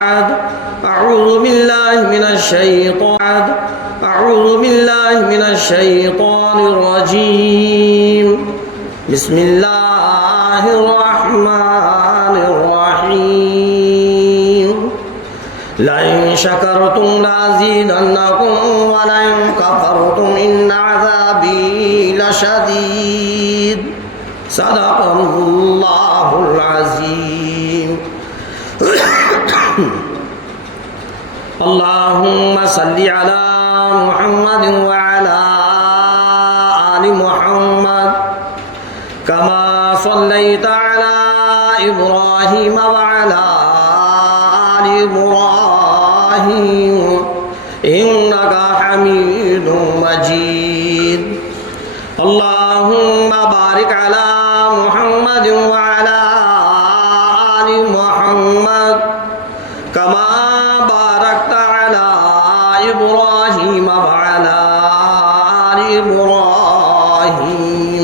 أعوذ بالله من الشيطان الرجيم. بسم الله الرحمن الرحيم. لئن شكرتم لأزيدنكم ولئن كفرتم إن عذابي لشديد. صدق الله العظيم. اللهم صل على محمد وعلى آل محمد كما صليت على إبراهيم وعلى آل إبراهيم إنك حميد مجيد. اللهم بارك على محمد وعلى آل محمد كما باركت على إبراهيم وعلى آل إبراهيم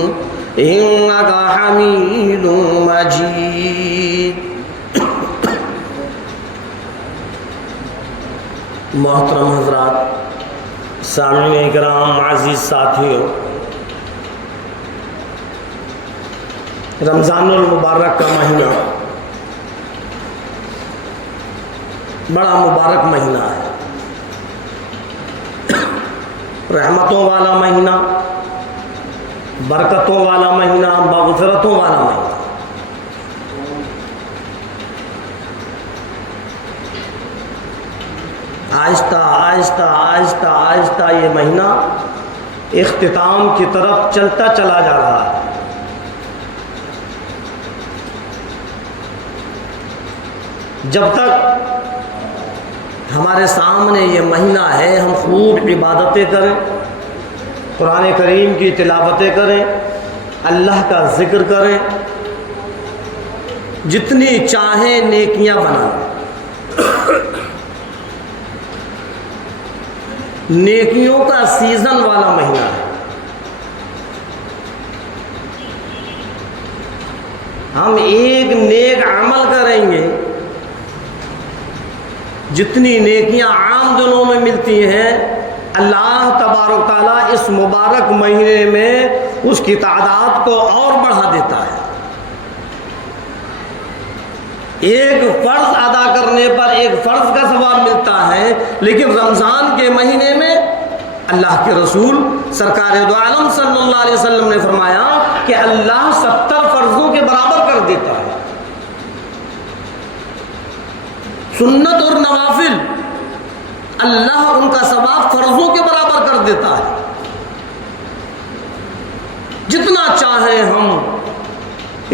إنك حميد مجيد. محترم حضرات، سامعین اکرام، عزیز ساتھیوں، رمضان المبارک کا مہینہ بڑا مبارک مہینہ ہے، رحمتوں والا مہینہ، برکتوں والا مہینہ، مغفرتوں والا مہینہ. آہستہ آہستہ آہستہ آہستہ یہ مہینہ اختتام کی طرف چلتا چلا جا رہا ہے. جب تک ہمارے سامنے یہ مہینہ ہے، ہم خوب عبادتیں کریں، قرآن کریم کی تلاوتیں کریں، اللہ کا ذکر کریں، جتنی چاہیں نیکیاں بنائیں. نیکیوں کا سیزن والا مہینہ ہے. ہم ایک نیک عمل کریں گے، جتنی نیکیاں عام دنوں میں ملتی ہیں، اللہ تبارک تعالیٰ اس مبارک مہینے میں اس کی تعداد کو اور بڑھا دیتا ہے. ایک فرض ادا کرنے پر ایک فرض کا ثواب ملتا ہے، لیکن رمضان کے مہینے میں اللہ کے رسول سرکار دو عالم صلی اللہ علیہ وسلم نے فرمایا کہ اللہ 70 فرضوں کے برابر کر دیتا ہے. سنت اور نوافل اللہ ان کا ثواب فرضوں کے برابر کر دیتا ہے. جتنا چاہیں ہم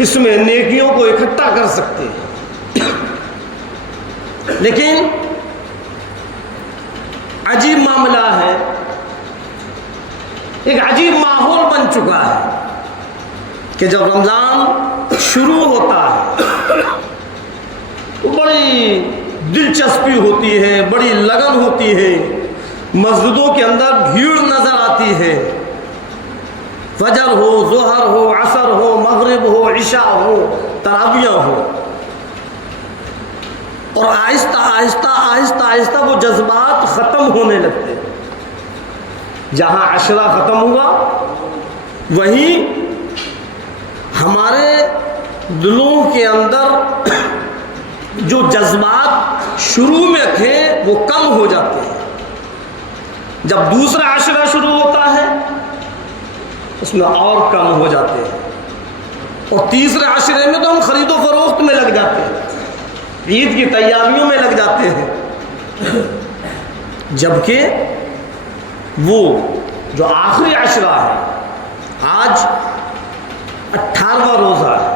اس میں نیکیوں کو اکٹھا کر سکتے ہیں، لیکن عجیب معاملہ ہے، ایک عجیب ماحول بن چکا ہے کہ جب رمضان شروع ہوتا ہے تو بڑی دلچسپی ہوتی ہے، بڑی لگن ہوتی ہے، مسجدوں کے اندر بھیڑ نظر آتی ہے. فجر ہو، ظہر ہو، عصر ہو، مغرب ہو، عشاء ہو، تراویح ہو، اور آہستہ آہستہ آہستہ آہستہ وہ جذبات ختم ہونے لگتے ہیں. جہاں عشرہ ختم ہوا وہیں ہمارے دلوں کے اندر جو جذبات شروع میں تھے وہ کم ہو جاتے ہیں. جب دوسرا عشرہ شروع ہوتا ہے اس میں اور کم ہو جاتے ہیں، اور تیسرے عشرے میں تو ہم خرید و فروخت میں لگ جاتے ہیں، عید کی تیاریوں میں لگ جاتے ہیں. جبکہ وہ جو آخری عشرہ ہے، آج 18واں روزہ ہے،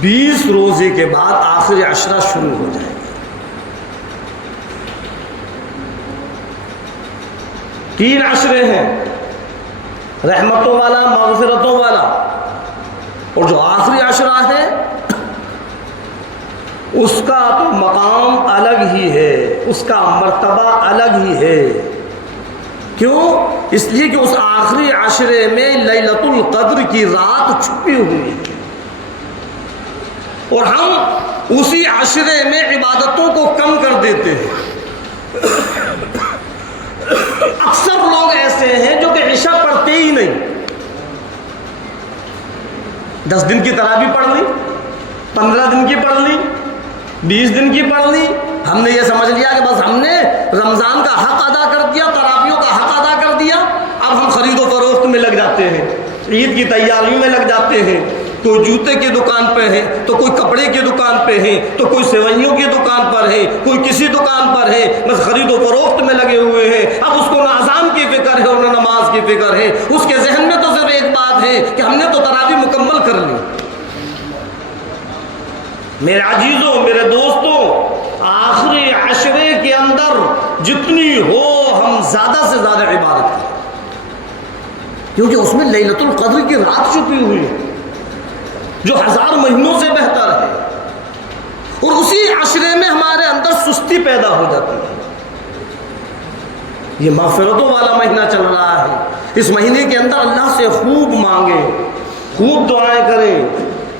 20 روزے کے بعد آخری عشرہ شروع ہو جائے گا. تین عشرے ہیں، رحمتوں والا، مغفرتوں والا، اور جو آخری عشرہ ہے اس کا تو مقام الگ ہی ہے، اس کا مرتبہ الگ ہی ہے. کیوں؟ اس لیے کہ اس آخری عشرے میں لیلۃ القدر کی رات چھپی ہوئی ہے. اور ہم اسی عشرے میں عبادتوں کو کم کر دیتے ہیں۔ اکثر لوگ ایسے ہیں جو کہ عشاء پڑھتے ہی نہیں، 10 دن کی تراویح پڑھ لی، 15 دن کی پڑھ لی، 20 دن کی پڑھ لی، ہم نے یہ سمجھ لیا کہ بس ہم نے رمضان کا حق ادا کر دیا، تراویحوں کا حق ادا کر دیا، اب ہم خرید و فروخت میں لگ جاتے ہیں، عید کی تیاریوں میں لگ جاتے ہیں، کوئی جوتے کی دکان پہ ہے تو کوئی کپڑے کی دکان پہ ہے تو کوئی سیوئیوں کی دکان پر ہے، کوئی کسی دکان پر ہے، بس خرید و فروخت میں لگے ہوئے ہیں۔ اب اس کو نہ اذان کی فکر ہے اور نہ نماز کی فکر ہے، اس کے ذہن میں تو صرف ایک بات ہے کہ ہم نے تو تراویح مکمل کر لی۔ میرے عزیزوں، میرے دوستوں، آخری عشرے کے اندر جتنی ہو ہم زیادہ سے زیادہ عبادت کریں، کیونکہ اس میں لیلۃ القدر کی رات چھپی ہوئی ہے جو 1000 مہینوں سے بہتر ہے، اور اسی عشرے میں ہمارے اندر سستی پیدا ہو جاتی ہے۔ یہ مغفرتوں والا مہینہ چل رہا ہے، اس مہینے کے اندر اللہ سے خوب مانگیں، خوب دعائیں کریں،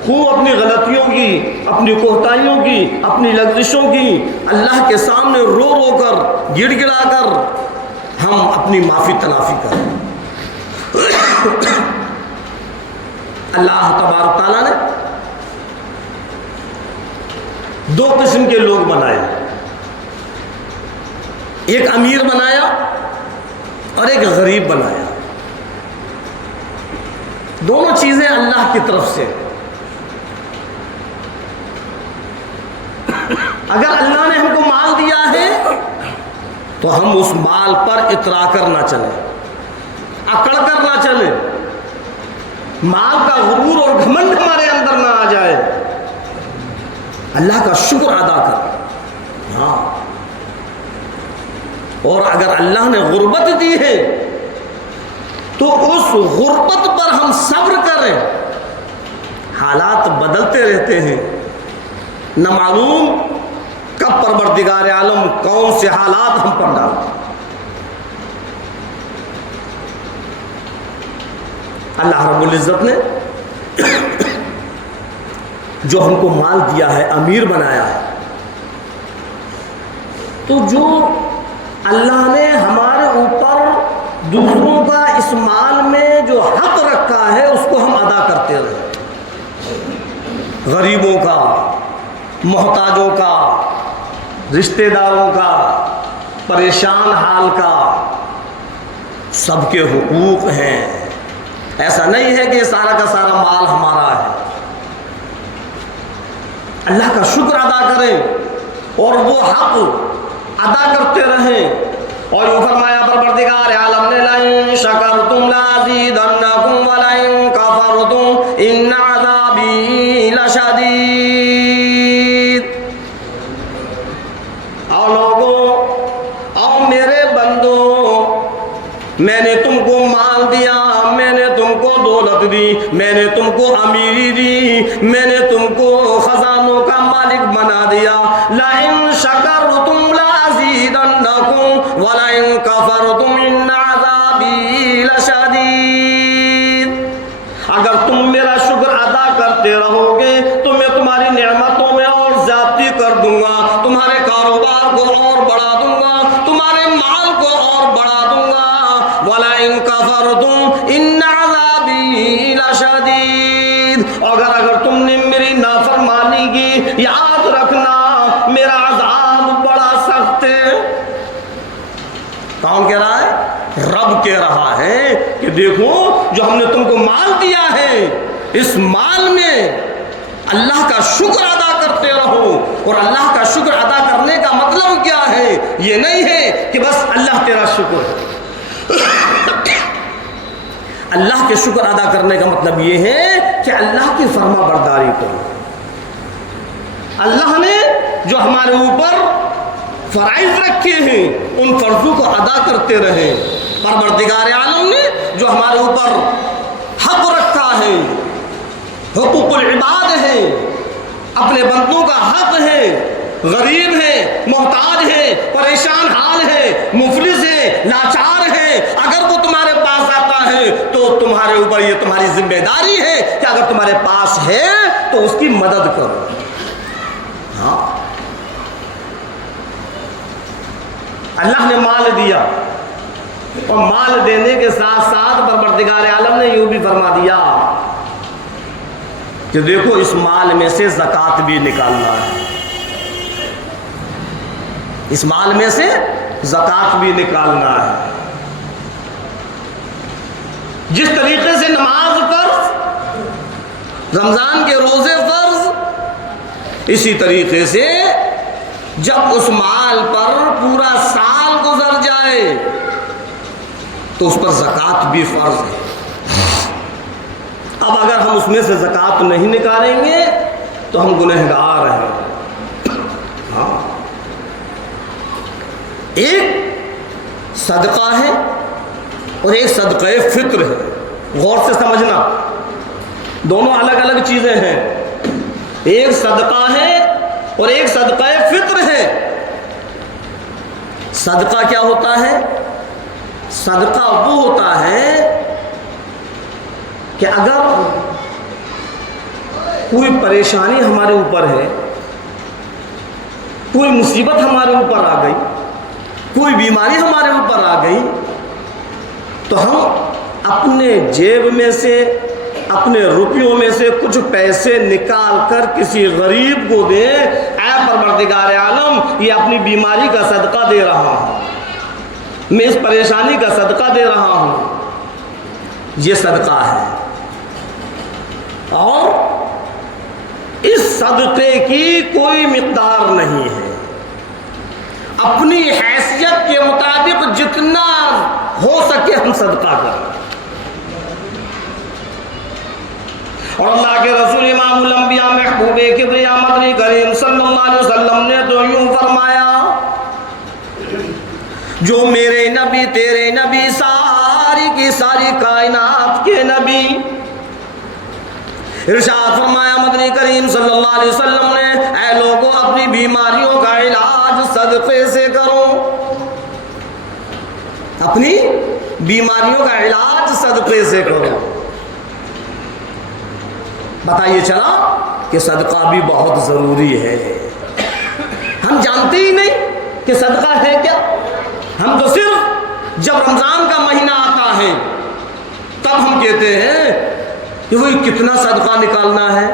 خوب اپنی غلطیوں کی، اپنی کوتاہیوں کی، اپنی لغزشوں کی اللہ کے سامنے رو رو کر، گڑ گڑا کر ہم اپنی معافی تلافی کریں۔ اللہ تبارک تعالیٰ نے 2 قسم کے لوگ بنائے، ایک امیر بنایا اور ایک غریب بنایا۔ دونوں چیزیں اللہ کی طرف سے۔ اگر اللہ نے ہم کو مال دیا ہے تو ہم اس مال پر اترا کر نہ چلیں، اکڑ کر نہ چلیں، مال کا غرور اور گھمنڈ ہمارے اندر نہ آ جائے، اللہ کا شکر ادا کر۔ ہاں، اور اگر اللہ نے غربت دی ہے تو اس غربت پر ہم صبر کریں۔ حالات بدلتے رہتے ہیں، نہ معلوم کب پروردگار عالم کون سے حالات ہم پر ڈالتے۔ اللہ رب العزت نے جو ہم کو مال دیا ہے، امیر بنایا ہے، تو جو اللہ نے ہمارے اوپر دوسروں کا اس مال میں جو حق رکھا ہے اس کو ہم ادا کرتے رہے۔ غریبوں کا، محتاجوں کا، رشتہ داروں کا، پریشان حال کا، سب کے حقوق ہیں۔ ایسا نہیں ہے کہ سارا کا سارا مال ہمارا ہے۔ اللہ کا شکر ادا کریں اور وہ حق ادا کرتے رہیں۔ اور یہ فرمایا پروردگار عالم نے لئن شکرتم لازیدنکم ولئن کفرتم ان عذابی لشدید۔ اور لوگوں، اور میرے بندوں، میں نے تم کو مال دیا، میں نے تم کو دولت دی، میں نے تم کو امیری دی، میں نے تم کو خزانوں کا مالک بنا دیا۔ لئن شکرتم لازیدنکم ولئن کفرتم ان عذابی لشدید۔ اگر تم میرا شکر ادا کرتے رہو گے تو میں تمہاری نعمتوں میں اور زیادتی کر دوں گا، تمہارے کاروبار کو اور بڑھا دوں گا، تمہارے مال کو اور بڑھا دوں گا۔ وَلَئِن كَفَرْتُمْ إِنَّ عَذَابِي لَشَدِيدٌ۔ اگر تم نے میری نافرمانی کی، یاد رکھنا میرا عذاب بڑا سخت ہے۔ کون کہہ رہا ہے؟ رب کہہ رہا ہے کہ دیکھو جو ہم نے تم کو مال دیا ہے، اس مال میں اللہ کا شکر ادا کرتے رہو۔ اور اللہ کا شکر ادا کرنے کا مطلب کیا ہے؟ یہ نہیں ہے کہ بس اللہ تیرا شکر ہے۔ اللہ کے شکر ادا کرنے کا مطلب یہ ہے کہ اللہ کی فرما برداری کرو۔ اللہ نے جو ہمارے اوپر فرائض رکھے ہیں ان فرضوں کو ادا کرتے رہیں۔ پروردگار عالم نے جو ہمارے اوپر حق رکھا ہے، حقوق العباد ہے، اپنے بندوں کا حق ہے، غریب ہے، محتاج ہے، پریشان حال ہے، مفلس ہے، لاچار ہے، اگر وہ تمہارے پاس آتا ہے تو تمہارے اوپر یہ تمہاری ذمہ داری ہے کہ اگر تمہارے پاس ہے تو اس کی مدد کرو۔ اللہ نے مال دیا اور مال دینے کے ساتھ ساتھ پروردگار عالم نے یوں بھی فرما دیا کہ دیکھو اس مال میں سے زکوٰۃ بھی نکالنا ہے، اس مال میں سے زکوٰۃ بھی نکالنا ہے۔ جس طریقے سے نماز فرض، رمضان کے روزے فرض، اسی طریقے سے جب اس مال پر پورا سال گزر جائے تو اس پر زکوٰۃ بھی فرض ہے۔ اب اگر ہم اس میں سے زکوٰۃ نہیں نکالیں گے تو ہم گنہگار ہیں۔ ہاں، ایک صدقہ ہے اور ایک صدقہ فطر ہے، غور سے سمجھنا، دونوں الگ الگ چیزیں ہیں۔ ایک صدقہ ہے اور ایک صدقہ فطر ہے۔ صدقہ کیا ہوتا ہے؟ صدقہ وہ ہوتا ہے کہ اگر کوئی پریشانی ہمارے اوپر ہے، کوئی مصیبت ہمارے اوپر آ گئی، کوئی بیماری ہمارے اوپر آ گئی، تو ہم اپنے جیب میں سے، اپنے روپیوں میں سے کچھ پیسے نکال کر کسی غریب کو دیں، اے پروردگار عالم یہ اپنی بیماری کا صدقہ دے رہا ہوں، میں اس پریشانی کا صدقہ دے رہا ہوں، یہ صدقہ ہے۔ اور اس صدقے کی کوئی مقدار نہیں ہے، اپنی حیثیت کے مطابق جتنا ہو سکے ہم صدقہ کریں۔ اور اللہ کے رسول امام الانبیاء محبوب کبریا مدنی کریم صلی اللہ علیہ وسلم نے تو یوں فرمایا، جو میرے نبی تیرے نبی ساری کی ساری کائنات کے نبی، ارشاد فرمایا مدنی کریم صلی اللہ علیہ وسلم نے، اے لوگوں اپنی بیماریوں کا علاج صدقے سے کرو، اپنی بیماریوں کا علاج صدقے سے کرو۔ بتائیے چلا کہ صدقہ بھی بہت ضروری ہے، ہم جانتے ہی نہیں کہ صدقہ ہے کیا۔ ہم تو صرف جب رمضان کا مہینہ آتا ہے تب ہم کہتے ہیں کہ وہی کتنا صدقہ نکالنا ہے،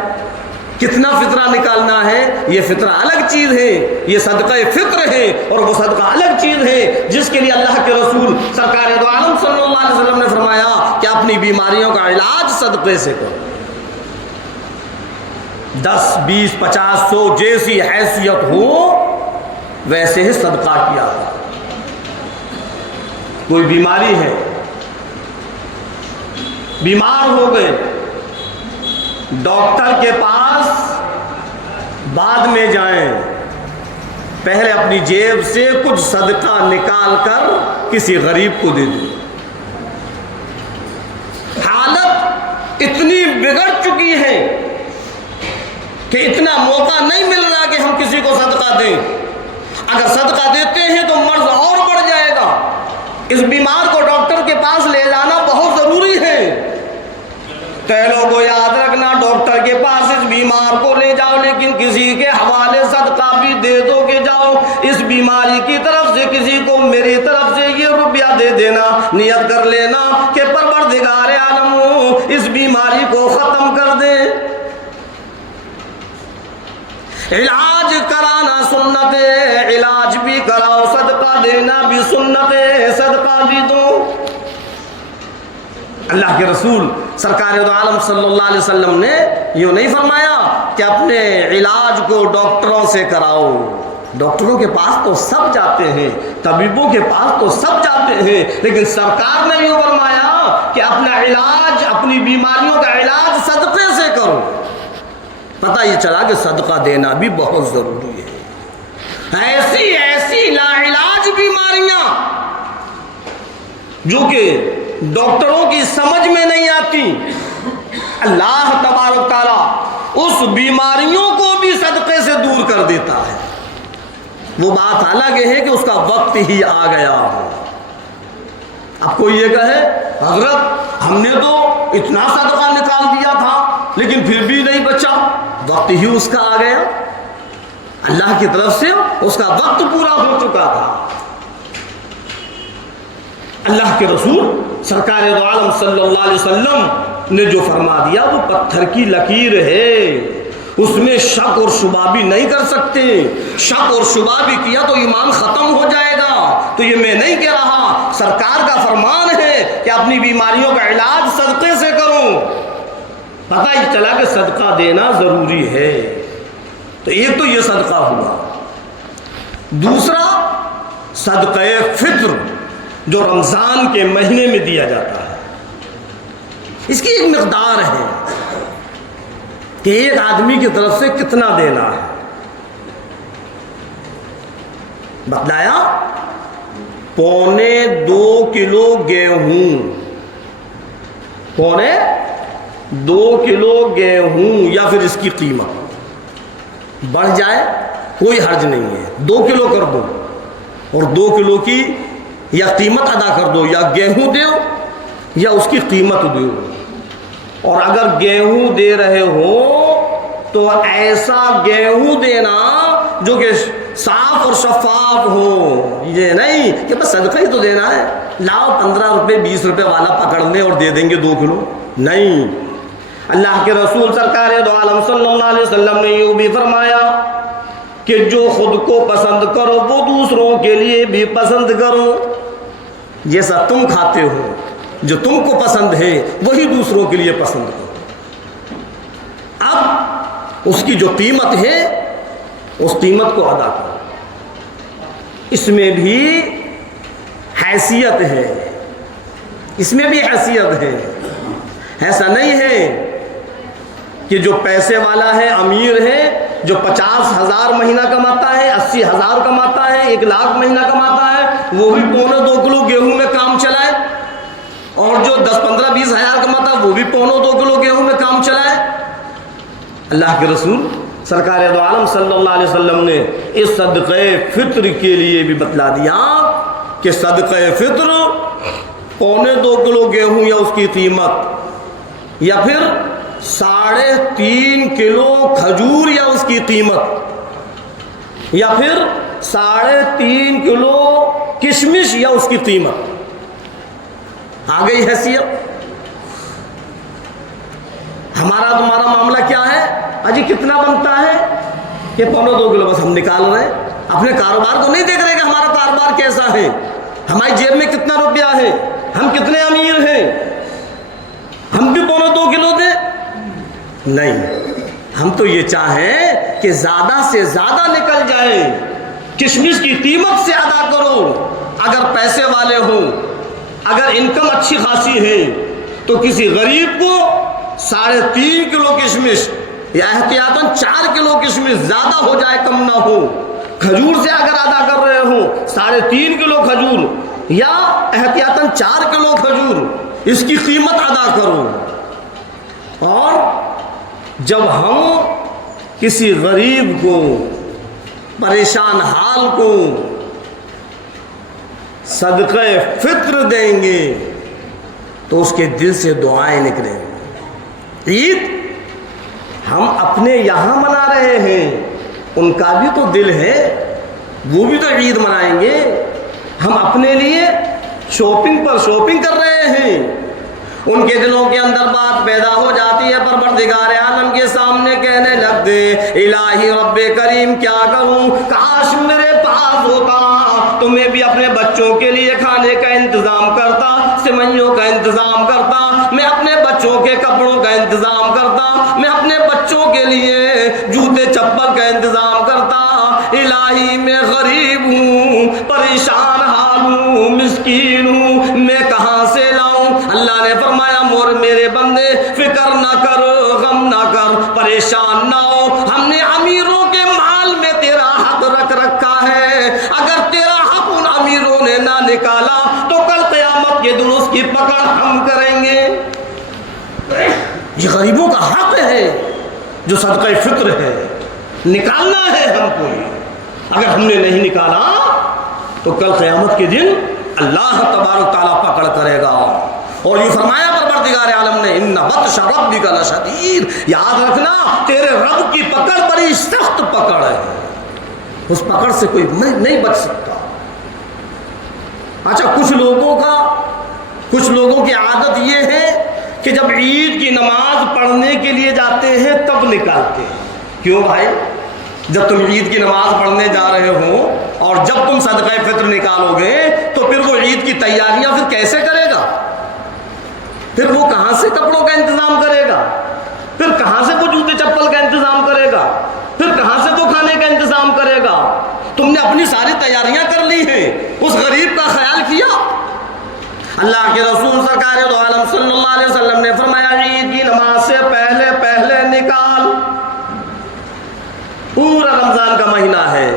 کتنا فطرہ نکالنا ہے۔ یہ فطرہ الگ چیز ہے، یہ صدقہ فطر ہے، اور وہ صدقہ الگ چیز ہے جس کے لیے اللہ کے رسول سرکار دو عالم صلی اللہ علیہ وسلم نے فرمایا کہ اپنی بیماریوں کا علاج صدقے سے کرو۔ 10 20 50 100 جیسی حیثیت ہو ویسے ہی صدقہ کیا ہے۔ کوئی بیماری ہے، بیمار ہو گئے، ڈاکٹر کے پاس بعد میں جائیں، پہلے اپنی جیب سے کچھ صدقہ نکال کر کسی غریب کو دے دیں۔ حالت اتنی بگڑ چکی ہے کہ اتنا موقع نہیں مل رہا کہ ہم کسی کو صدقہ دیں۔ اگر صدقہ دیتے ہیں تو مرض اور بڑھ جائے گا۔ اس بیمار کو ڈاکٹر کے پاس لے جانا بہت ضروری ہے۔ تو لوگوں یاد رکھنا، ڈاکٹر کے پاس اس بیمار کو لے جاؤ، لیکن کسی کے حوالے صدقہ بھی دے دو کہ جاؤ اس بیماری کی طرف سے کسی کو میری طرف سے یہ روپیہ دے دینا، نیت کر لینا کہ پروردگار عالم اس بیماری کو ختم کر دے۔ علاج کرانا سنت ہے، علاج بھی کراؤ، صدقہ دینا بھی سنت ہے، صدقہ بھی دو۔ اللہ کے رسول سرکار دو عالم صلی اللہ علیہ وسلم نے یوں نہیں فرمایا کہ اپنے علاج کو ڈاکٹروں سے کراؤ۔ ڈاکٹروں کے پاس تو سب جاتے ہیں، طبیبوں کے پاس تو سب جاتے ہیں، لیکن سرکار نے یوں فرمایا کہ اپنا علاج، اپنی بیماریوں کا علاج صدقے سے کرو۔ پتہ یہ چلا کہ صدقہ دینا بھی بہت ضروری ہے۔ ایسی ایسی لاعلاج بیماریاں جو کہ ڈاکٹروں کی سمجھ میں نہیں آتی، اللہ تبارک تعالیٰ اس بیماریوں کو بھی صدقے سے دور کر دیتا ہے۔ وہ بات الگ ہے کہ اس کا وقت ہی آ گیا ہو۔ اب کوئی یہ کہے حضرت ہم نے تو اتنا صدقہ نکال دیا تھا لیکن پھر بھی نہیں بچا، وقت ہی اس کا آ گیا، اللہ کی طرف سے اس کا وقت پورا ہو چکا تھا۔ اللہ کے رسول سرکار دو عالم صلی اللہ علیہ وسلم نے جو فرما دیا وہ پتھر کی لکیر ہے، اس میں شک اور شبہ بھی نہیں کر سکتے. شک اور شبہ بھی کیا تو ایمان ختم ہو جائے گا. تو یہ میں نہیں کہہ رہا، سرکار کا فرمان ہے کہ اپنی بیماریوں کا علاج صدقے سے کرو. پتہ ہی چلا کہ صدقہ دینا ضروری ہے. تو ایک تو یہ صدقہ ہوا. دوسرا صدقہ فطر جو رمضان کے مہینے میں دیا جاتا ہے. اس کی ایک مقدار ہے کہ ایک آدمی کی طرف سے کتنا دینا ہے. بتلایا 2.25 کلو گیہوں، 2.25 کلو گیہوں یا پھر اس کی قیمت بڑھ جائے کوئی حرج نہیں ہے. 2 کلو کر دو اور 2 کلو کی یا قیمت ادا کر دو، یا گیہوں دو یا اس کی قیمت دو. اور اگر گیہوں دے رہے ہو تو ایسا گیہوں دینا جو کہ صاف اور شفاف ہو. یہ نہیں کہ بس صدقہ ہی تو دینا ہے، لاؤ 15 روپے 20 روپے والا پکڑ لیں اور دے دیں گے 2 کلو. نہیں، اللہ کے رسول سرکار دو عالم صلی اللہ علیہ وسلم نے یوں بھی فرمایا کہ جو خود کو پسند کرو وہ دوسروں کے لیے بھی پسند کرو. جیسا تم کھاتے ہو، جو تم کو پسند ہے وہی دوسروں کے لیے پسند کرو. اب اس کی جو قیمت ہے اس قیمت کو ادا کرو. اس میں بھی حیثیت ہے، اس میں بھی حیثیت ہے. ایسا نہیں ہے کہ جو پیسے والا ہے، امیر ہے، جو 50,000 مہینہ کماتا ہے، 80,000 کماتا ہے، 1 لاکھ مہینہ کماتا ہے، وہ بھی 2.25 کلو گیہوں میں کام چلائے. اور جو 10, 15, 20 ہزار کماتا ہے وہ بھی 2.25 کلو گیہوں میں کام چلائے. اللہ کے رسول سرکار دو عالم صلی اللہ علیہ وسلم نے اس صدقہ فطر کے لیے بھی بتلا دیا کہ صدقہ فطر 2.25 کلو گیہوں یا اس کی قیمت، یا پھر 3.5 کلو کھجور یا اس کی قیمت، یا پھر 3.5 کلو کشمش یا اس کی قیمت. آ گئی حیثیت. ہمارا تمہارا معاملہ کیا ہے؟ اجی کتنا بنتا ہے؟ کہ 2.25 کلو بس ہم نکال رہے ہیں. اپنے کاروبار کو نہیں دیکھ رہے کہ ہمارا کاروبار کیسا ہے، ہماری جیب میں کتنا روپیہ ہے، ہم کتنے امیر ہیں، ہم بھی 2.25 کلو دیں. نہیں، ہم تو یہ چاہیں کہ زیادہ سے زیادہ نکل جائے. کشمش کی قیمت سے ادا کرو. اگر پیسے والے ہو، اگر انکم اچھی خاصی ہے تو کسی غریب کو 3.5 کلو کشمش یا احتیاطاً 4 کلو کشمش، زیادہ ہو جائے کم نہ ہو. کھجور سے اگر ادا کر رہے ہو 3.5 کلو کھجور یا احتیاطاً 4 کلو کھجور، اس کی قیمت ادا کرو. اور جب ہم کسی غریب کو، پریشان حال کو صدقہ فطر دیں گے تو اس کے دل سے دعائیں نکلیں گی. عید ہم اپنے یہاں منا رہے ہیں، ان کا بھی تو دل ہے، وہ بھی تو عید منائیں گے. ہم اپنے لیے شاپنگ پر شاپنگ کر رہے ہیں، ان کے دلوں کے اندر بات پیدا ہو جاتی ہے. پروردگار عالم کے سامنے کہنے لگتے الہی رب کریم کیا کروں، کاش میرے پاس ہوتا تو میں بھی اپنے بچوں کے لیے کھانے کا انتظام کرتا، سوئیوں کا انتظام کرتا، میں اپنے بچوں کے کپڑوں کا انتظام کرتا، میں اپنے بچوں کے لیے جوتے چپل کا انتظام کرتا. الہی میں غریب ہوں، پریشان حال ہوں، مسکین ہوں، میں کہاں سے لاؤں؟ اللہ نے فرمایا میرے بندے فکر نہ کر، غم نہ کر، پریشان نہ ہو. ہم نے امیروں کے مال میں تیرا حق رکھ رکھا ہے. اگر تیرا حق ان امیروں نے نہ نکالا تو کل قیامت کے دن اس کی پکڑ ہم کریں گے. یہ غریبوں کا حق ہے جو صدقہ فطر ہے، نکالنا ہے ہم کو. اگر ہم نے نہیں نکالا تو کل قیامت کے دن اللہ تبارک تعالیٰ پکڑ کرے گا. اور یہ فرمایا پروردگار عالم نے ان بطش ربک لشدید، یاد رکھنا تیرے رب کی پکڑ بڑی سخت پکڑ ہے، اس پکڑ سے کوئی نہیں بچ سکتا. اچھا کچھ لوگوں کی عادت یہ ہے کہ جب عید کی نماز پڑھنے کے لیے جاتے ہیں تب نکالتے ہیں. کیوں بھائی؟ جب تم عید کی نماز پڑھنے جا رہے ہو اور جب تم صدقہ فطر نکالو گے تو پھر وہ عید کی تیاریاں پھر کیسے کرے گا؟ پھر وہ کہاں سے کپڑوں کا انتظام کرے گا؟ پھر کہاں سے وہ جوتے چپل کا انتظام کرے گا؟ پھر کہاں سے وہ کھانے کا انتظام کرے گا؟ تم نے اپنی ساری تیاریاں کر لی ہیں، اس غریب کا خیال کیا؟ اللہ کے رسول سرکار دو عالم صلی اللہ علیہ وسلم نے فرمایا عید کی نماز سے پہلے نکال. پورا رمضان کا مہینہ ہے،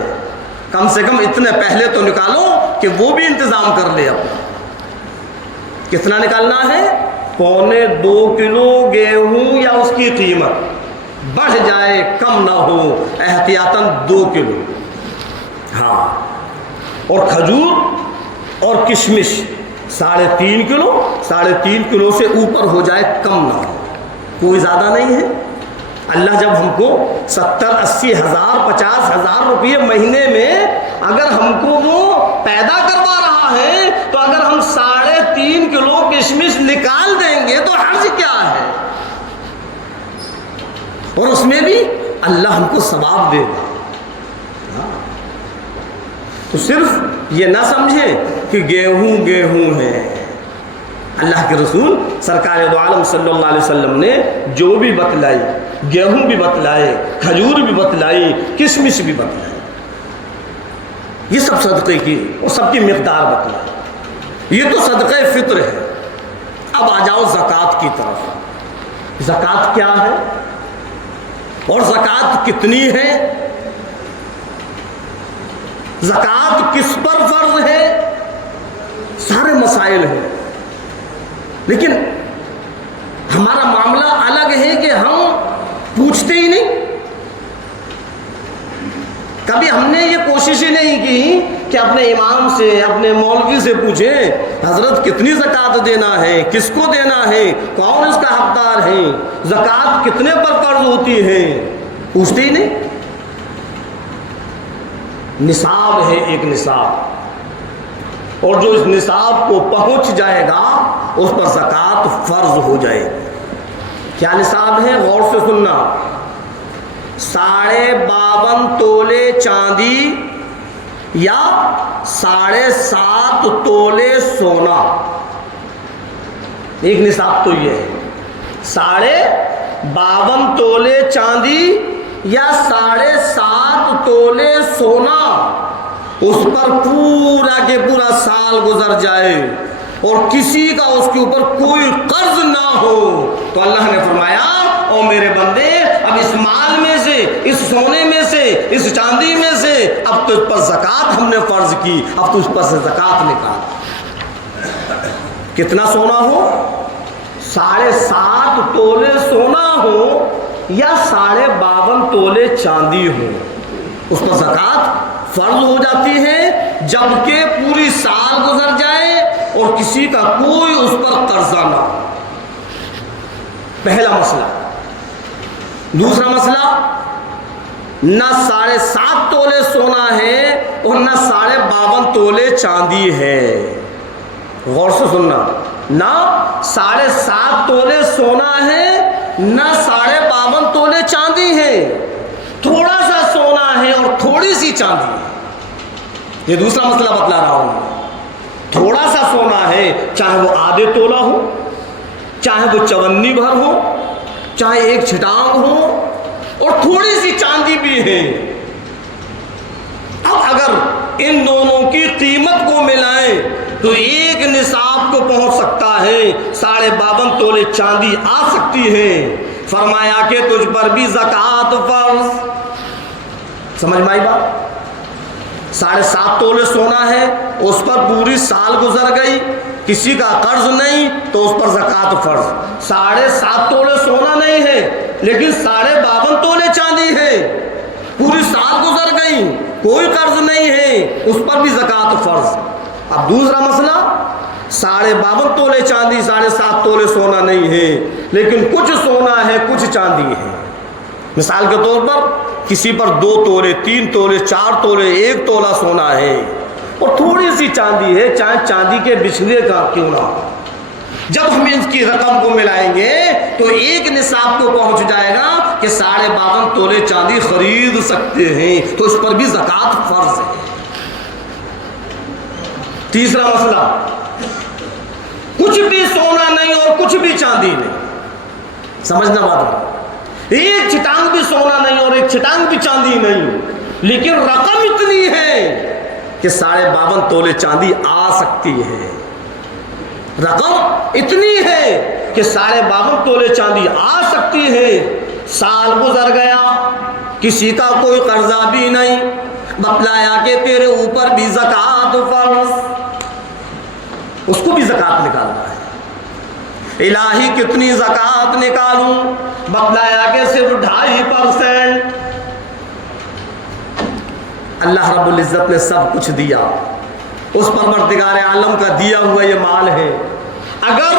کم سے کم اتنے پہلے تو نکالو کہ وہ بھی انتظام کر لے اپنا. کتنا نکالنا ہے؟ 1.25 کلو گیہوں یا اس کی قیمت بڑھ جائے کم نہ ہو، احتیاطاً 2 کلو. ہاں، اور کھجور اور کشمش 3.5 کلو، 3.5 کلو سے اوپر ہو جائے کم نہ ہو، کوئی زیادہ نہیں ہے. اللہ جب ہم کو 70-80 ہزار 50 ہزار روپئے مہینے میں اگر ہم کو وہ پیدا کروا رہا ہے تو اگر ہم 3.5 کلو کشمش نکال دیں گے تو حرج کیا ہے؟ اور اس میں بھی اللہ ہم کو ثواب دے گا. تو صرف یہ نہ سمجھیں کہ گیہوں ہے. اللہ کے رسول سرکار دو عالم صلی اللہ علیہ وسلم نے جو بھی بتلائی، گیہوں بھی بتلائے، کھجور بھی بتلائی، کشمش بھی بتلائی، یہ سب صدقے کی اور سب کی مقدار بتلائی. یہ تو صدقہ فطر ہے. اب آ جاؤ زکوٰۃ کی طرف. زکوٰۃ کیا ہے اور زکوٰۃ کتنی ہے؟ زکوٰۃ کس پر فرض ہے؟ سارے مسائل ہیں، لیکن ہمارا معاملہ الگ ہے کہ ہم پوچھتے ہی نہیں. کبھی ہم نے یہ کوشش ہی نہیں کی کہ اپنے امام سے، اپنے مولوی سے پوچھیں حضرت کتنی زکوٰۃ دینا ہے، کس کو دینا ہے، کون اس کا حقدار ہے، زکوٰۃ کتنے پر فرض ہوتی ہے. پوچھتے ہی نہیں. نصاب ہے، ایک نصاب، اور جو اس نصاب کو پہنچ جائے گا اس پر زکوٰۃ فرض ہو جائے گی. کیا نصاب ہے؟ غور سے سننا. 52.5 تولے چاندی یا 7.5 تولے سونا. ایک نصاب تو یہ ہے. 52.5 تولے چاندی یا 7.5 تولے سونا، اس پر پورا کے پورا سال گزر جائے اور کسی کا اس کے اوپر کوئی قرض نہ ہو تو اللہ نے فرمایا او میرے بندے اب اس مال میں سے، اس سونے میں سے، اس چاندی میں سے اب تجھ پر زکوٰۃ ہم نے فرض کی، اب تجھ پر سے زکوٰۃ نکال. کتنا سونا ہو؟ 7.5 تولے سونا ہو یا 52.5 تولے چاندی ہو، اس پر زکوٰۃ فرض ہو جاتی ہے جبکہ پوری سال گزر جائے اور کسی کا کوئی اس پر قرضہ نہ ہو. پہلا مسئلہ. دوسرا مسئلہ، نہ 7.5 تولے سونا ہے اور نہ 52.5 تولے چاندی ہے. غور سے سننا. نہ 7.5 تولے سونا ہے نہ 52.5 تولے چاندی ہے، تھوڑا سا سونا ہے اور تھوڑی سی چاندی ہے. یہ دوسرا مسئلہ بتلا رہا ہوں. تھوڑا سا سونا ہے، چاہے وہ آدھے تولا ہو، چاہے وہ 54 بھر ہو، چاہے 1 چھٹانگ ہو، اور تھوڑی سی چاندی بھی ہے. اب اگر ان دونوں کی قیمت کو ملائیں تو ایک نصاب کو پہنچ سکتا ہے، 52.5 تولے چاندی آ سکتی ہے. فرمایا کہ تجھ پر بھی زکوٰۃ فرض. سمجھ میں آئی بات؟ 7.5 تولے سونا ہے، اس پر پوری سال گزر گئی، کسی کا قرض نہیں تو اس پر زکوٰۃ فرض. 7.5 تولے سونا نہیں ہے لیکن 52.5 تولے چاندی ہے، پوری سال گزر گئی، کوئی قرض نہیں ہے، اس پر بھی زکوٰۃ فرض. اب دوسرا مسئلہ، 52.5 تولے چاندی 7.5 تولے سونا نہیں ہے لیکن کچھ سونا ہے کچھ چاندی ہے. مثال کے طور پر کسی پر 2 تولے 3 تولے 4 تولے 1 تولا سونا ہے، اور تھوڑی سی چاندی ہے، چاہے چاندی کے بچھوے کا کیوں نہ ہو، جب ہم اس کی رقم کو ملائیں گے تو ایک نصاب کو پہنچ جائے گا کہ 52.5 تولے چاندی خرید سکتے ہیں، تو اس پر بھی زکوٰۃ فرض ہے۔ تیسرا مسئلہ، کچھ بھی سونا نہیں اور کچھ بھی چاندی نہیں، سمجھنا بات، ایک چھٹانگ بھی سونا نہیں اور ایک چھٹانگ بھی چاندی نہیں، لیکن رقم اتنی ہے کہ 52.5 تولے چاندی آ سکتی ہے، رقم اتنی ہے کہ 52.5 تولے چاندی آ سکتی ہے۔ سال گزر گیا، کسی کا کوئی قرضہ بھی نہیں، بتلایا کہ تیرے اوپر بھی زکوٰۃ فرض، اس کو بھی زکوٰۃ نکالنا ہے۔ الہی کتنی زکوٰۃ نکالوں؟ بتلایا کہ صرف 2.5%۔ اللہ رب العزت نے سب کچھ دیا، اس پروردگار عالم کا دیا ہوا یہ مال ہے، اگر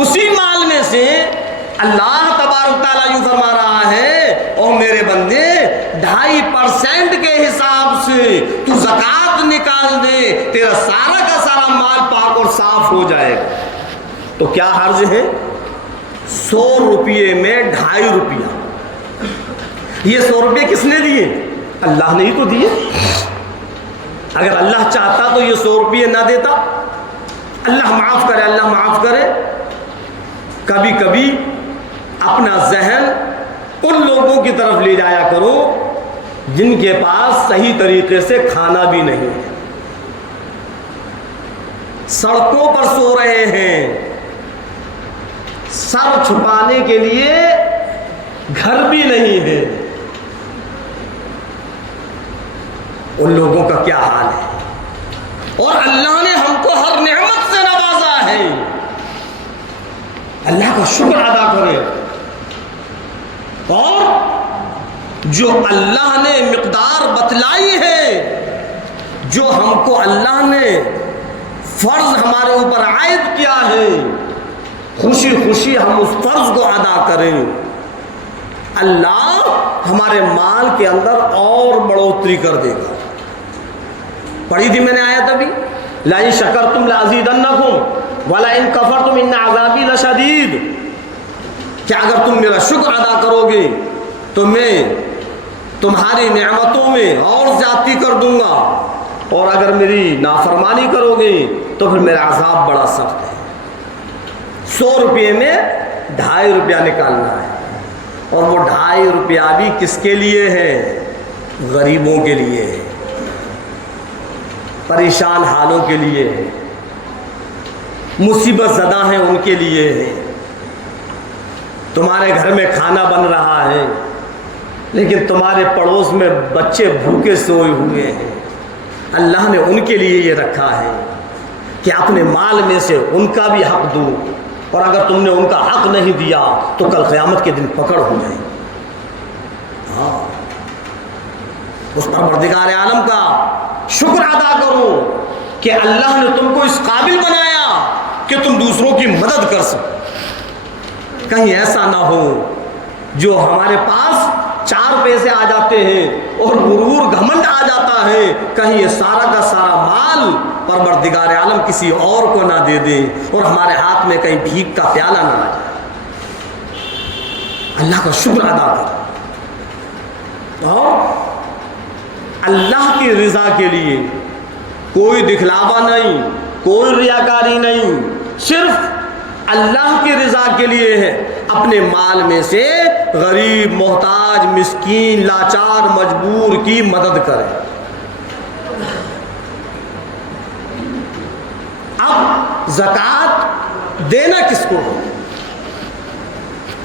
اسی مال میں سے اللہ تبارک تعالیٰ یوں فرما رہا ہے اور میرے بندے 2.5% کے حساب سے تو زکوٰۃ نکال دے، تیرا سارا کا سارا مال پاک اور صاف ہو جائے گا، تو کیا حرج ہے؟ 100 روپئے میں 2.5 روپیہ، یہ 100 روپئے کس نے دیے؟ اللہ نے ہی تو دیے۔ اگر اللہ چاہتا تو یہ 100 روپئے نہ دیتا۔ اللہ معاف کرے، اللہ معاف کرے۔ کبھی کبھی اپنا ذہن ان لوگوں کی طرف لے جایا کرو جن کے پاس صحیح طریقے سے کھانا بھی نہیں ہے، سڑکوں پر سو رہے ہیں، سر چھپانے کے لیے گھر بھی نہیں ہے، ان لوگوں کا کیا حال ہے؟ اور اللہ نے ہم کو ہر نعمت سے نوازا ہے، اللہ کا شکر ادا کرے، اور جو اللہ نے مقدار بتلائی ہے، جو ہم کو اللہ نے فرض ہمارے اوپر عائد کیا ہے، خوشی خوشی ہم اس فرض کو ادا کریں، اللہ ہمارے مال کے اندر اور بڑھوتری کر دے گا۔ پڑھی تھی میں نے آیت ابھی، لَئِن شَكَرْتُمْ لَأَزِيدَنَّكُمْ وَلَئِن كَفَرْتُمْ إِنَّ عَذَابِي لَشَدِيدٌ، کہ اگر تم میرا شکر ادا کرو گے تو میں تمہاری نعمتوں میں اور زیادتی کر دوں گا، اور اگر میری نافرمانی کرو گے تو پھر میرا عذاب بڑا سخت ہے۔ 100 روپئے میں 2.5 روپیہ نکالنا ہے، اور وہ 2.5 روپیہ بھی کس کے لیے ہے؟ غریبوں کے لیے ہے، پریشان حالوں کے لیے ہے، مصیبت زدہ ہیں ان کے لیے ہے۔ تمہارے گھر میں کھانا بن رہا ہے لیکن تمہارے پڑوس میں بچے بھوکے سوئے ہوئے ہیں، اللہ نے ان کے لیے یہ رکھا ہے کہ اپنے مال میں سے ان کا بھی حق دو، اور اگر تم نے ان کا حق نہیں دیا تو کل قیامت کے دن پکڑ ہو جائے۔ ہاں، اس پروردگار عالم کا شکر ادا کرو کہ اللہ نے تم کو اس قابل بنایا کہ تم دوسروں کی مدد کر سکو۔ کہیں ایسا نہ ہو جو ہمارے پاس 4 پیسے آ جاتے ہیں اور غرور گھمنڈ آ جاتا ہے، کہیں یہ سارا کا سارا مال پروردگار عالم کسی اور کو نہ دے دے اور ہمارے ہاتھ میں کہیں بھیک کا پیالہ نہ آ جائے۔ اللہ کا شکر ادا کرو، اور اللہ کی رضا کے لیے کوئی دکھلاوا نہیں، کوئی ریاکاری نہیں، صرف اللہ کی رضا کے لیے ہے اپنے مال میں سے غریب، محتاج، مسکین، لاچار، مجبور کی مدد کرے۔ اب زکوٰۃ دینا کس کو ہے؟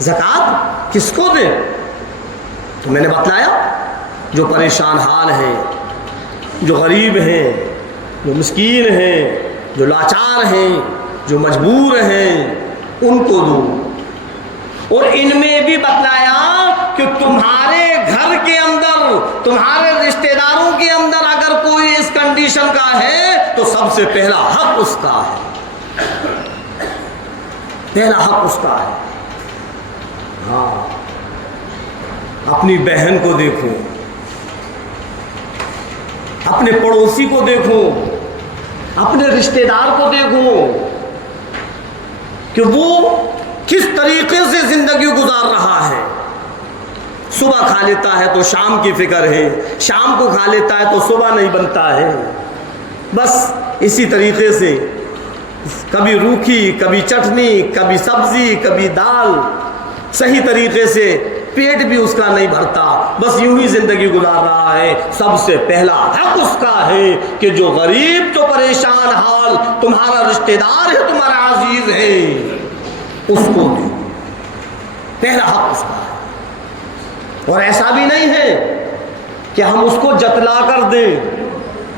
زکوٰۃ کس کو دیں؟ تو میں نے بتلایا جو پریشان حال ہیں، جو غریب ہیں، جو مسکین ہیں، جو لاچار ہیں، جو مجبور ہیں، ان کو دو۔ اور ان میں بھی بتلایا کہ تمہارے گھر کے اندر، تمہارے رشتہ داروں کے اندر اگر کوئی اس کنڈیشن کا ہے تو سب سے پہلا حق اس کا ہے، پہلا حق اس کا ہے۔ ہاں، اپنی بہن کو دیکھو، اپنے پڑوسی کو دیکھو، اپنے رشتہ دار کو دیکھو کہ وہ کس طریقے سے زندگی گزار رہا ہے. صبح کھا لیتا ہے تو شام کی فکر ہے، شام کو کھا لیتا ہے تو صبح نہیں بنتا ہے. بس اسی طریقے سے کبھی روکھی، کبھی چٹنی، کبھی سبزی، کبھی دال، صحیح طریقے سے پیٹ بھی اس کا نہیں بھرتا، بس یوں ہی زندگی گزار رہا ہے. سب سے پہلا حق اس کا ہے کہ جو غریب تو پریشان حال تمہارا رشتہ دار ہے، تمہارا عزیز ہے، اس کو دو. پہلا حق اس کا ہے. اور ایسا بھی نہیں ہے کہ ہم اس کو جتلا کر دیں.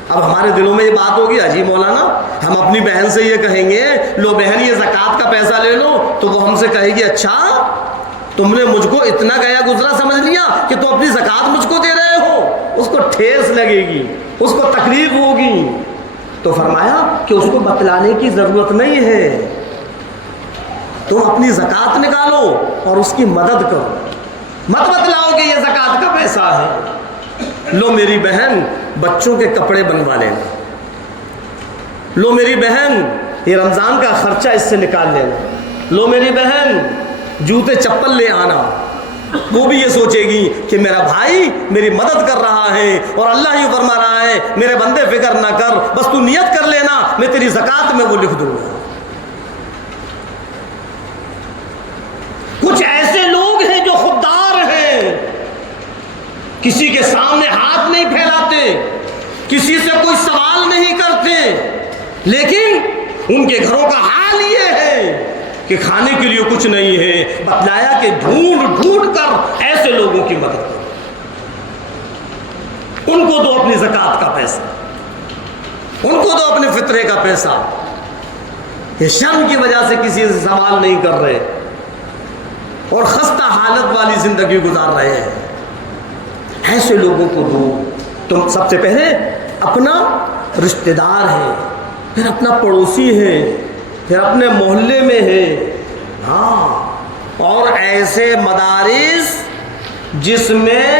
اب ہمارے دلوں میں یہ بات ہوگی، اجی مولانا ہم اپنی بہن سے یہ کہیں گے لو بہن یہ زکوٰۃ کا پیسہ لے لو، تو وہ ہم سے کہے گی اچھا تم نے مجھ کو اتنا گیا گزرا سمجھ لیا کہ تم اپنی زکوٰۃ مجھ کو دے رہے ہو. اس کو ٹھیس لگے گی، اس کو تکلیف ہوگی. تو فرمایا کہ اس کو بتلانے کی ضرورت نہیں ہے، تم اپنی زکوٰۃ نکالو اور اس کی مدد کرو. مت بتلاؤ کہ یہ زکوٰۃ کا پیسہ ہے. لو میری بہن بچوں کے کپڑے بنوا لینا، لو میری بہن یہ رمضان کا خرچہ اس سے نکال لینا، لو میری بہن جوتے چپل لے آنا. وہ بھی یہ سوچے گی کہ میرا بھائی میری مدد کر رہا ہے، اور اللہ ہی فرما رہا ہے میرے بندے فکر نہ کر، بس تو نیت کر لینا میں تیری زکوٰۃ میں وہ لکھ دوں گا. کچھ ایسے لوگ ہیں جو خوددار ہیں، کسی کے سامنے ہاتھ نہیں پھیلاتے، کسی سے کوئی سوال نہیں کرتے، لیکن ان کے گھروں کا حال یہ ہے کہ کھانے کے لیے کچھ نہیں ہے. بتلایا کہ ڈھونڈ ڈھونڈ کر ایسے لوگوں کی مدد کرو، ان کو دو اپنی زکوٰۃ کا پیسہ، ان کو دو اپنے فطرے کا پیسہ. یہ شرم کی وجہ سے کسی سے سوال نہیں کر رہے اور خستہ حالت والی زندگی گزار رہے ہیں. ایسے لوگوں کو دو. تم سب سے پہلے اپنا رشتہ دار ہے، پھر اپنا پڑوسی ہے، پھر اپنے محلے میں ہے. ہاں، اور ایسے مدارس جس میں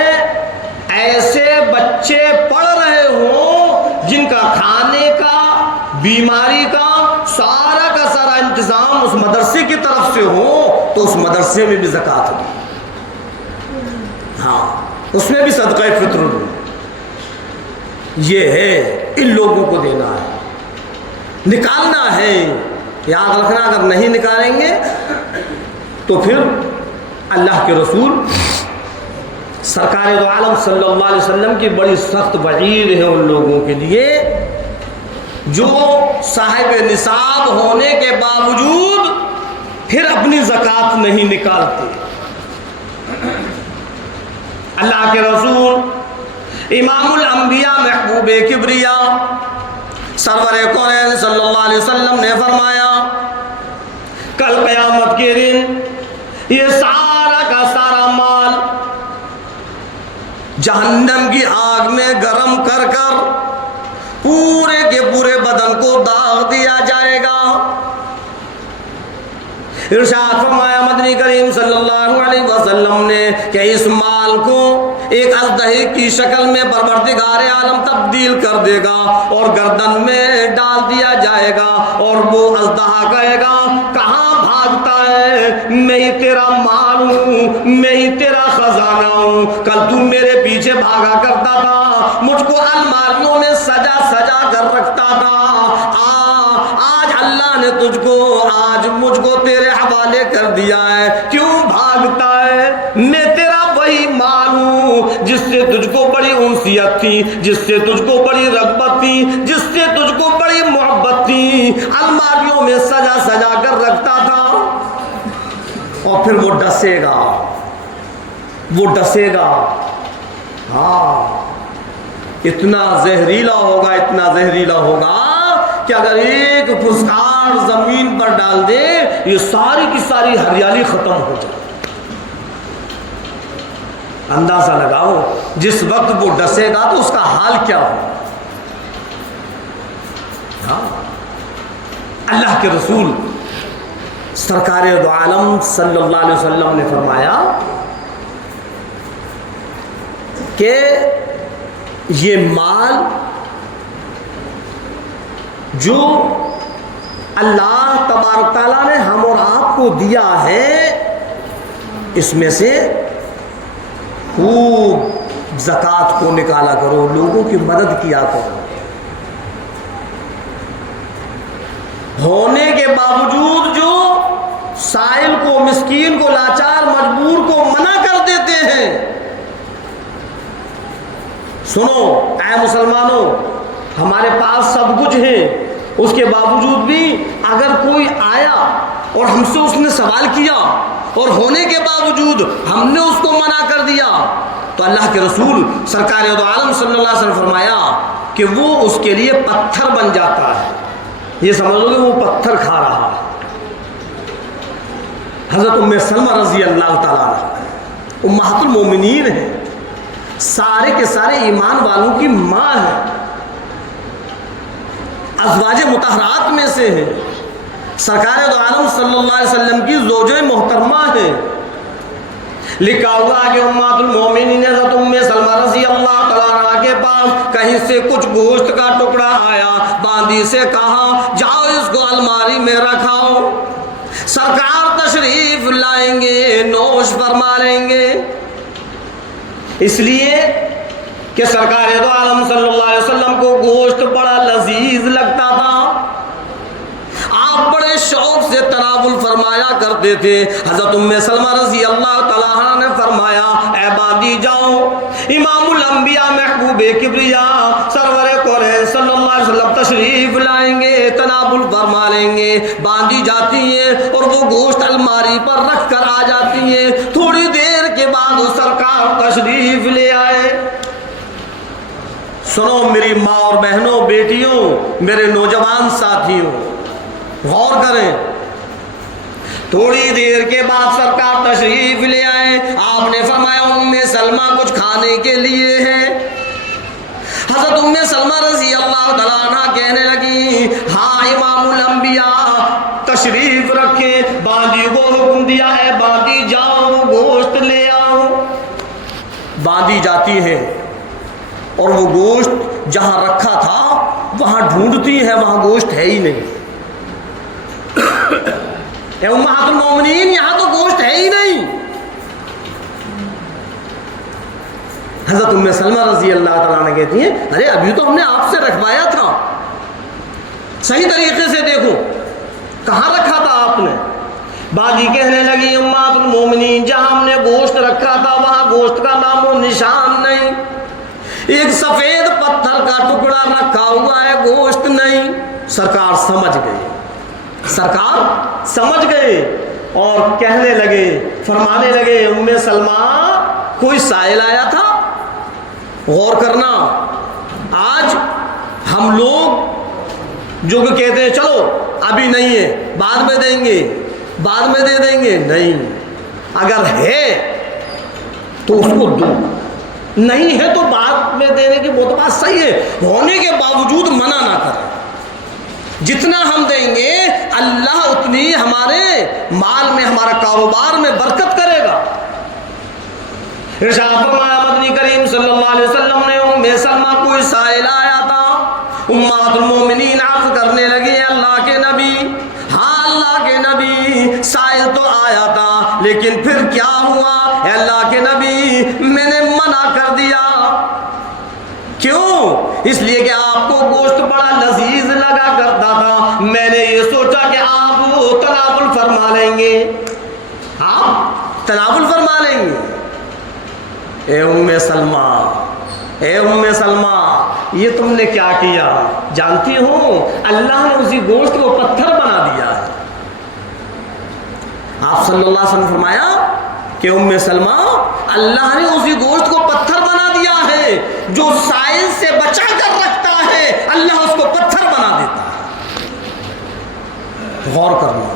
ایسے بچے پڑھ رہے ہوں جن کا کھانے کا، بیماری کا سارا کا سارا انتظام اس مدرسے کی طرف سے ہو، تو اس مدرسے میں بھی زکوٰۃ ہوگی. ہاں، اس میں بھی صدقہ فطر ہو. یہ ہے، ان لوگوں کو دینا ہے، نکالنا ہے. یاد رکھنا اگر نہیں نکالیں گے تو پھر اللہ کے رسول سرکار دو عالم صلی اللہ علیہ وسلم کی بڑی سخت وعید ہے ان لوگوں کے لیے جو صاحب نصاب ہونے کے باوجود پھر اپنی زکوٰۃ نہیں نکالتے. اللہ کے رسول امام الانبیاء محبوب کبریا سرور کونین صلی اللہ علیہ وسلم نے فرمایا کل قیامت کے دن یہ سارا کا سارا مال جہنم کی آگ میں گرم کر کر پورے کے پورے بدن کو داغ دیا جائے گا. ارشاد فرمایا مدنی کریم صلی اللہ علیہ وسلم نے کہ اس مال کو ایک اژدہے کی شکل میں پروردگار عالم تبدیل کر دے گا اور گردن میں ڈال دیا جائے گا، اور وہ اژدہا کہے گا کہاں بھاگتا ہے، میں ہی تیرا مال ہوں، میں ہی تیرا خزانہ ہوں. کل تم میرے پیچھے بھاگا کرتا تھا، مجھ کو الماریوں میں سجا سجا کر رکھتا تھا، آج اللہ نے تجھ کو، آج مجھ کو تیرے حوالے کر دیا ہے، کیوں بھاگتا ہے؟ میں تیرا وہی مال ہوں جس سے تجھ کو بڑی انسیت تھی، جس سے تجھ کو بڑی رغبت تھی، جس سے تجھ کو بڑی محبت تھی، الماریوں میں سجا سجا کر رکھتا تھا. اور پھر وہ ڈسے گا، وہ ڈسے گا. ہاں، اتنا زہریلا ہوگا، اتنا زہریلا ہوگا کہ اگر ایک پھسکار زمین پر ڈال دے یہ ساری کی ساری ہریالی ختم ہو جائے. اندازہ لگاؤ جس وقت وہ ڈسے گا تو اس کا حال کیا ہوگا. اللہ کے رسول سرکار دو عالم صلی اللہ علیہ وسلم نے فرمایا کہ یہ مال جو اللہ تبارک تعالیٰ نے ہم اور آپ کو دیا ہے اس میں سے خوب زکوٰۃ کو نکالا کرو، لوگوں کی مدد کیا کرو۔ ہونے کے باوجود جو سائل کو، مسکین کو، لاچار مجبور کو منع کر دیتے ہیں، سنو اے مسلمانوں، ہمارے پاس سب کچھ ہے، اس کے باوجود بھی اگر کوئی آیا اور ہم سے اس نے سوال کیا اور ہونے کے باوجود ہم نے اس کو منع کر دیا تو اللہ کے رسول سرکار دو عالم صلی اللہ علیہ وسلم فرمایا کہ وہ اس کے لیے پتھر بن جاتا ہے۔ یہ سمجھ لو کہ وہ پتھر کھا رہا ہے۔ حضرت ام سلمہ رضی اللہ تعالیٰ عنہ امہات المومنین ہیں، سارے کے سارے ایمان والوں کی ماں ہے، ازواج مطہرات میں سے ہے، سرکار دو عالم صلی اللہ علیہ وسلم کی زوجہ محترمہ ہے۔ لکھا ہوا کہ امہات المومنین حضرت ام سلمہ رضی اللہ تعالیٰ عنہ کے پاس کہیں سے کچھ گوشت کا ٹکڑا آیا، باندی سے کہا جاؤ اس کو الماری میں رکھاؤ، سرکار تشریف لائیں گے، نوش فرما لیں گے۔ اس لیے کہ سرکار دو عالم صلی اللہ علیہ وسلم کو گوشت بڑا لذیذ لگتا تھا، آپ بڑے شوق سے تناول فرمایا کرتے تھے۔ حضرت ام سلمہ رضی اللہ تعالیٰ عنہ نے فرمایا اے باندی جاؤ، امام الانبیاء محبوب کبریاء سرور قرین صلی اللہ علیہ وسلم تشریف لائیں گے، تناول فرما لیں گے۔ باندی جاتی ہیں اور وہ گوشت الماری پر رکھ کر آ جاتی ہیں، تھوڑی دیر کے بعد وہ سرکار تشریف لے آئے۔ سنو میری ماں اور بہنوں، بیٹیوں، میرے نوجوان ساتھیوں، غور کریں، تھوڑی دیر کے بعد سرکار تشریف لے آئے۔ آپ نے فرمایا ام سلمہ کچھ کھانے کے لیے ہے؟ حضرت ام سلمہ رضی اللہ تعالیٰ عنہ کہنے لگی ہاں امام الانبیاء تشریف رکھیں۔ باندی کو حکم دیا ہے باندی جاؤ وہ گوشت لے آؤ۔ باندی جاتی ہے اور وہ گوشت جہاں رکھا تھا وہاں ڈھونڈتی ہے، وہاں گوشت ہے ہی نہیں۔ اے امہات المومنین، یہاں تو گوشت ہے ہی نہیں۔ حضرت ام سلمہ رضی اللہ تعالیٰ عنہ کہتی ہیں ارے ابھی تو ہم نے آپ سے رکھوایا تھا، صحیح طریقے سے دیکھو کہاں رکھا تھا آپ نے۔ باندی کہنے لگی امہات المومنین جہاں ہم نے گوشت رکھا تھا وہاں گوشت کا نام و نشان نہیں، ایک سفید پتھر کا ٹکڑا رکھا ہوا ہے، گوشت نہیں۔ سرکار سمجھ گئے، سرکار سمجھ گئے اور کہنے لگے، فرمانے لگے ام سلمہ کوئی سائل آیا تھا؟ غور کرنا، آج ہم لوگ جو کہ کہتے ہیں چلو ابھی نہیں ہے بعد میں دیں گے، بعد میں دے دیں گے، نہیں، اگر ہے تو اس کو دو، نہیں ہے تو بعد میں دینے کی وہ تو بات صحیح ہے، ہونے کے باوجود منع نہ کریں۔ جتنا ہم دیں گے اللہ اتنی ہمارے مال میں، ہمارا کاروبار میں برکت کرے گا۔ ارشاد فرمایا مدنی کریم صلی اللہ علیہ وسلم نے ام سلمہ کوئی سائل آیا تھا، امہات المومنین عرض کرنے لگی اللہ کے نبی، ہاں اللہ کے نبی سائل تو آیا تھا لیکن پھر کیا ہوا؟ اے اللہ کے نبی میں نے منع کر دیا۔ کیوں؟ اس لیے کہ آپ کو گوشت بڑا لذیذ لگا کرتا تھا، میں نے یہ سوچا کہ آپ وہ تناول فرما لیں گے، آپ تناول فرما لیں گے۔ اے ام سلمہ، اے ام سلمہ یہ تم نے کیا کیا؟ جانتی ہو اللہ نے اسی گوشت کو پتھر بنا دیا ہے۔ آپ صلی اللہ علیہ وسلم فرمایا کہ ام سلمہ اللہ نے اسی گوشت کو پتھر بنا دیا ہے، جو سائل سے بچا کر رکھتا ہے اللہ اس کو پتھر بنا دیتا ہے۔ غور کرنا،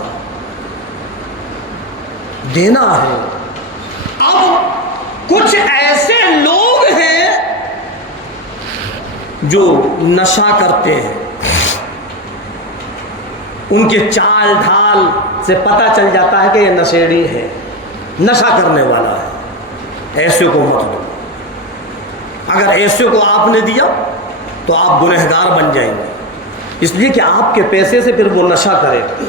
دینا ہے۔ اب کچھ ایسے لوگ ہیں جو نشہ کرتے ہیں، ان کے چال ڈھال سے پتہ چل جاتا ہے کہ یہ نشیڑی ہے، نشہ کرنے والا ہے، ایسے کو مت دو۔ اگر ایسے کو آپ نے دیا تو آپ گنہگار بن جائیں گے۔ اس لیے کہ آپ کے پیسے سے پھر وہ نشہ کرے گا.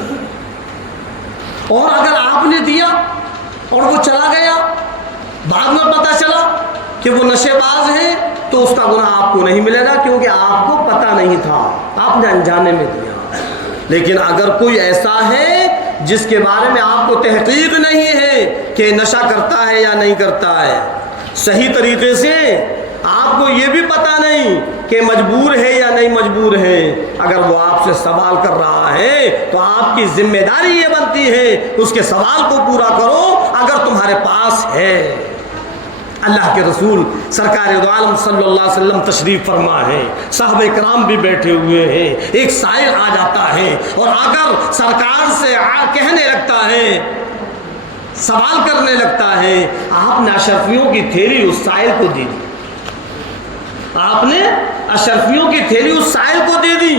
اور اگر آپ نے دیا اور وہ چلا گیا، بعد میں پتہ چلا کہ وہ نشے باز ہیں، تو اس کا گناہ آپ کو نہیں ملے گا، کیونکہ آپ کو پتہ نہیں تھا، آپ نے انجانے میں دیا. لیکن اگر کوئی ایسا ہے جس کے بارے میں آپ کو تحقیق نہیں ہے کہ نشہ کرتا ہے یا نہیں کرتا ہے، صحیح طریقے سے آپ کو یہ بھی پتہ نہیں کہ مجبور ہے یا نہیں مجبور ہے، اگر وہ آپ سے سوال کر رہا ہے تو آپ کی ذمہ داری یہ بنتی ہے اس کے سوال کو پورا کرو اگر تمہارے پاس ہے. اللہ کے رسول سرکار دو عالم صلی اللہ علیہ وسلم تشریف فرما ہے، صحابہ کرام بھی بیٹھے ہوئے ہیں. ایک سائل آ جاتا ہے اور آ کر سرکار سے کہنے لگتا ہے، سوال کرنے لگتا ہے. آپ نے اشرفیوں کی تھیلی اس سائل کو دے دی، آپ نے اشرفیوں کی تھیلی اس سائل کو دے دی،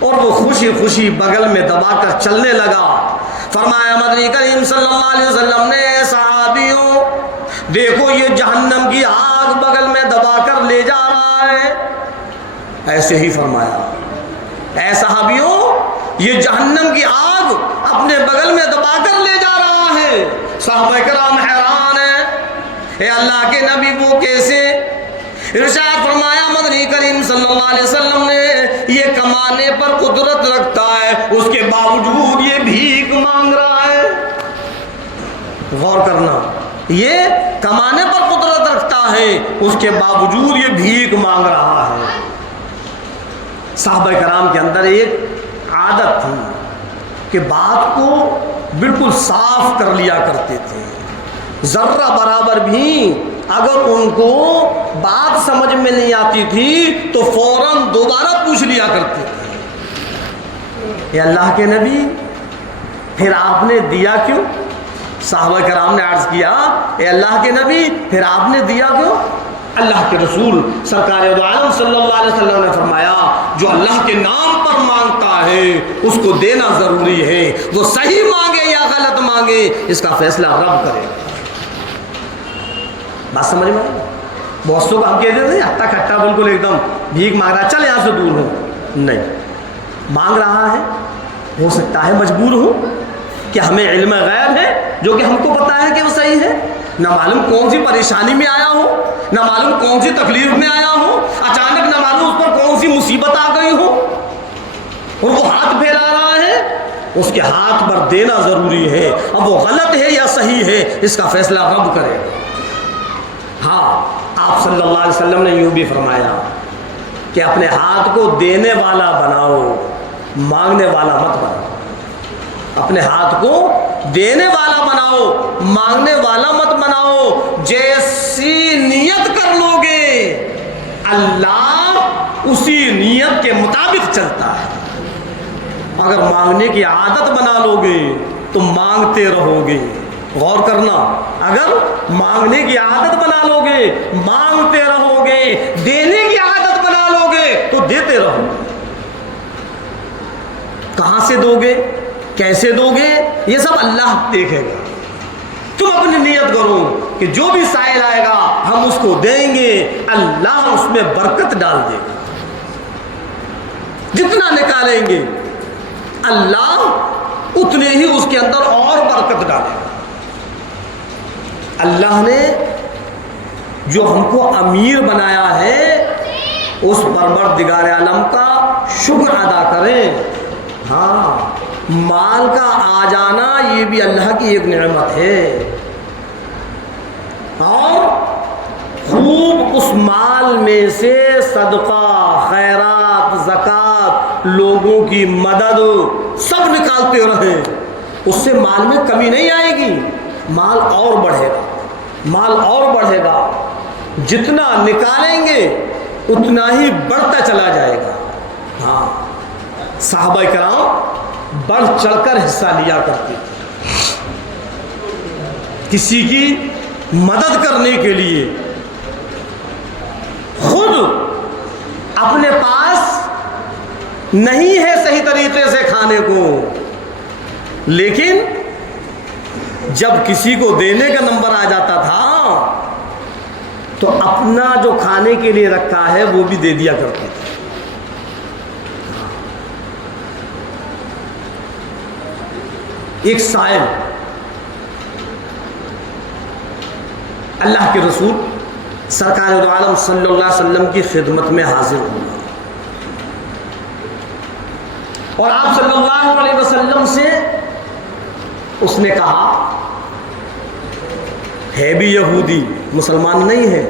اور وہ خوشی خوشی بغل میں دبا کر چلنے لگا. فرمایا مدنی کریم صلی اللہ علیہ وسلم نے، صحابیوں دیکھو یہ جہنم کی آگ بغل میں دبا کر لے جا رہا ہے. ایسے ہی فرمایا، اے صحابیوں یہ جہنم کی آگ اپنے بغل میں دبا کر لے جا رہا ہے. صحابہ کرام حیران ہیں، اے اللہ کے نبی وہ کیسے؟ ارشاد فرمایا مدنی کریم صلی اللہ علیہ وسلم نے، یہ کمانے پر قدرت رکھتا ہے، اس کے باوجود یہ بھیک مانگ رہا ہے. غور کرنا، یہ کمانے پر قدرت رکھتا ہے، اس کے باوجود یہ بھیک مانگ رہا ہے. صحابہ کرام کے اندر ایک عادت تھی کہ بات کو بالکل صاف کر لیا کرتے تھے. ذرہ برابر بھی اگر ان کو بات سمجھ میں نہیں آتی تھی تو فوراً دوبارہ پوچھ لیا کرتے تھے، اے اللہ کے نبی پھر آپ نے دیا کیوں؟ صحابہ کرام نے عرض کیا، اے اللہ کے نبی پھر آپ نے دیا کیوں؟ اللہ کے رسول سرکار دو عالم صلی اللہ علیہ وسلم نے فرمایا، جو اللہ کے نام پر مانگتا ہے اس کو دینا ضروری ہے. وہ صحیح مانگے یا غلط مانگے اس کا فیصلہ رب کرے. بات سمجھ میں؟ بہت سو ہم کہتے تھے ہٹا کھٹا بالکل ایک دم بھیک مانگ رہا ہے، چل یہاں سے دور ہو. نہیں، مانگ رہا ہے، ہو سکتا ہے مجبور ہو، کہ ہمیں علم غیب ہے جو کہ ہم کو پتا ہے کہ وہ صحیح ہے. نہ معلوم کون سی پریشانی میں آیا ہو، نہ معلوم کون سی تکلیف میں آیا ہو، اچانک نہ معلوم اس پر کون سی مصیبت آ گئی ہو، اور وہ ہاتھ پھیلا رہا ہے. اس کے ہاتھ پر دینا ضروری ہے. اب وہ غلط ہے یا صحیح ہے اس کا فیصلہ رب کرے. ہاں، آپ صلی اللہ علیہ وسلم نے یوں بھی فرمایا کہ اپنے ہاتھ کو دینے والا بناؤ، مانگنے والا مت بناؤ. اپنے ہاتھ کو دینے والا بناؤ، مانگنے والا مت بناؤ. جیسی نیت کر لو گے اللہ اسی نیت کے مطابق چلتا ہے. اگر مانگنے کی عادت بنا لو گے تو مانگتے رہو گے. غور کرنا، اگر مانگنے کی عادت بنا لو گے مانگتے رہو گے، دینے کی عادت بنا لو گے تو دیتے رہو گے. کہاں سے دو گے، کیسے دو گے، یہ سب اللہ دیکھے گا. تم اپنی نیت کرو کہ جو بھی سائل آئے گا ہم اس کو دیں گے، اللہ اس میں برکت ڈال دے گا. جتنا نکالیں گے اللہ اتنے ہی اس کے اندر اور برکت ڈالے گا. اللہ نے جو ہم کو امیر بنایا ہے اس پروردگار عالم کا شکر ادا کریں. ہاں، مال کا آ جانا یہ بھی اللہ کی ایک نعمت ہے، اور خوب اس مال میں سے صدقہ، خیرات، زکوٰۃ، لوگوں کی مدد سب نکالتے رہیں. اس سے مال میں کمی نہیں آئے گی، مال اور بڑھے گا، مال اور بڑھے گا. جتنا نکالیں گے اتنا ہی بڑھتا چلا جائے گا. ہاں، صحابہ کرام بڑھ چڑھ کر حصہ لیا کرتے تھے. کسی کی مدد کرنے کے لیے خود اپنے پاس نہیں ہے صحیح طریقے سے کھانے کو، لیکن جب کسی کو دینے کا نمبر آ جاتا تھا تو اپنا جو کھانے کے لیے رکھا ہے وہ بھی دے دیا کرتے تھے. ایک سائل اللہ کے رسول سرکار دو عالم صلی اللہ علیہ وسلم کی خدمت میں حاضر ہوا اور آپ صلی اللہ علیہ وسلم سے اس نے کہا، ہے بھی یہودی، مسلمان نہیں ہے،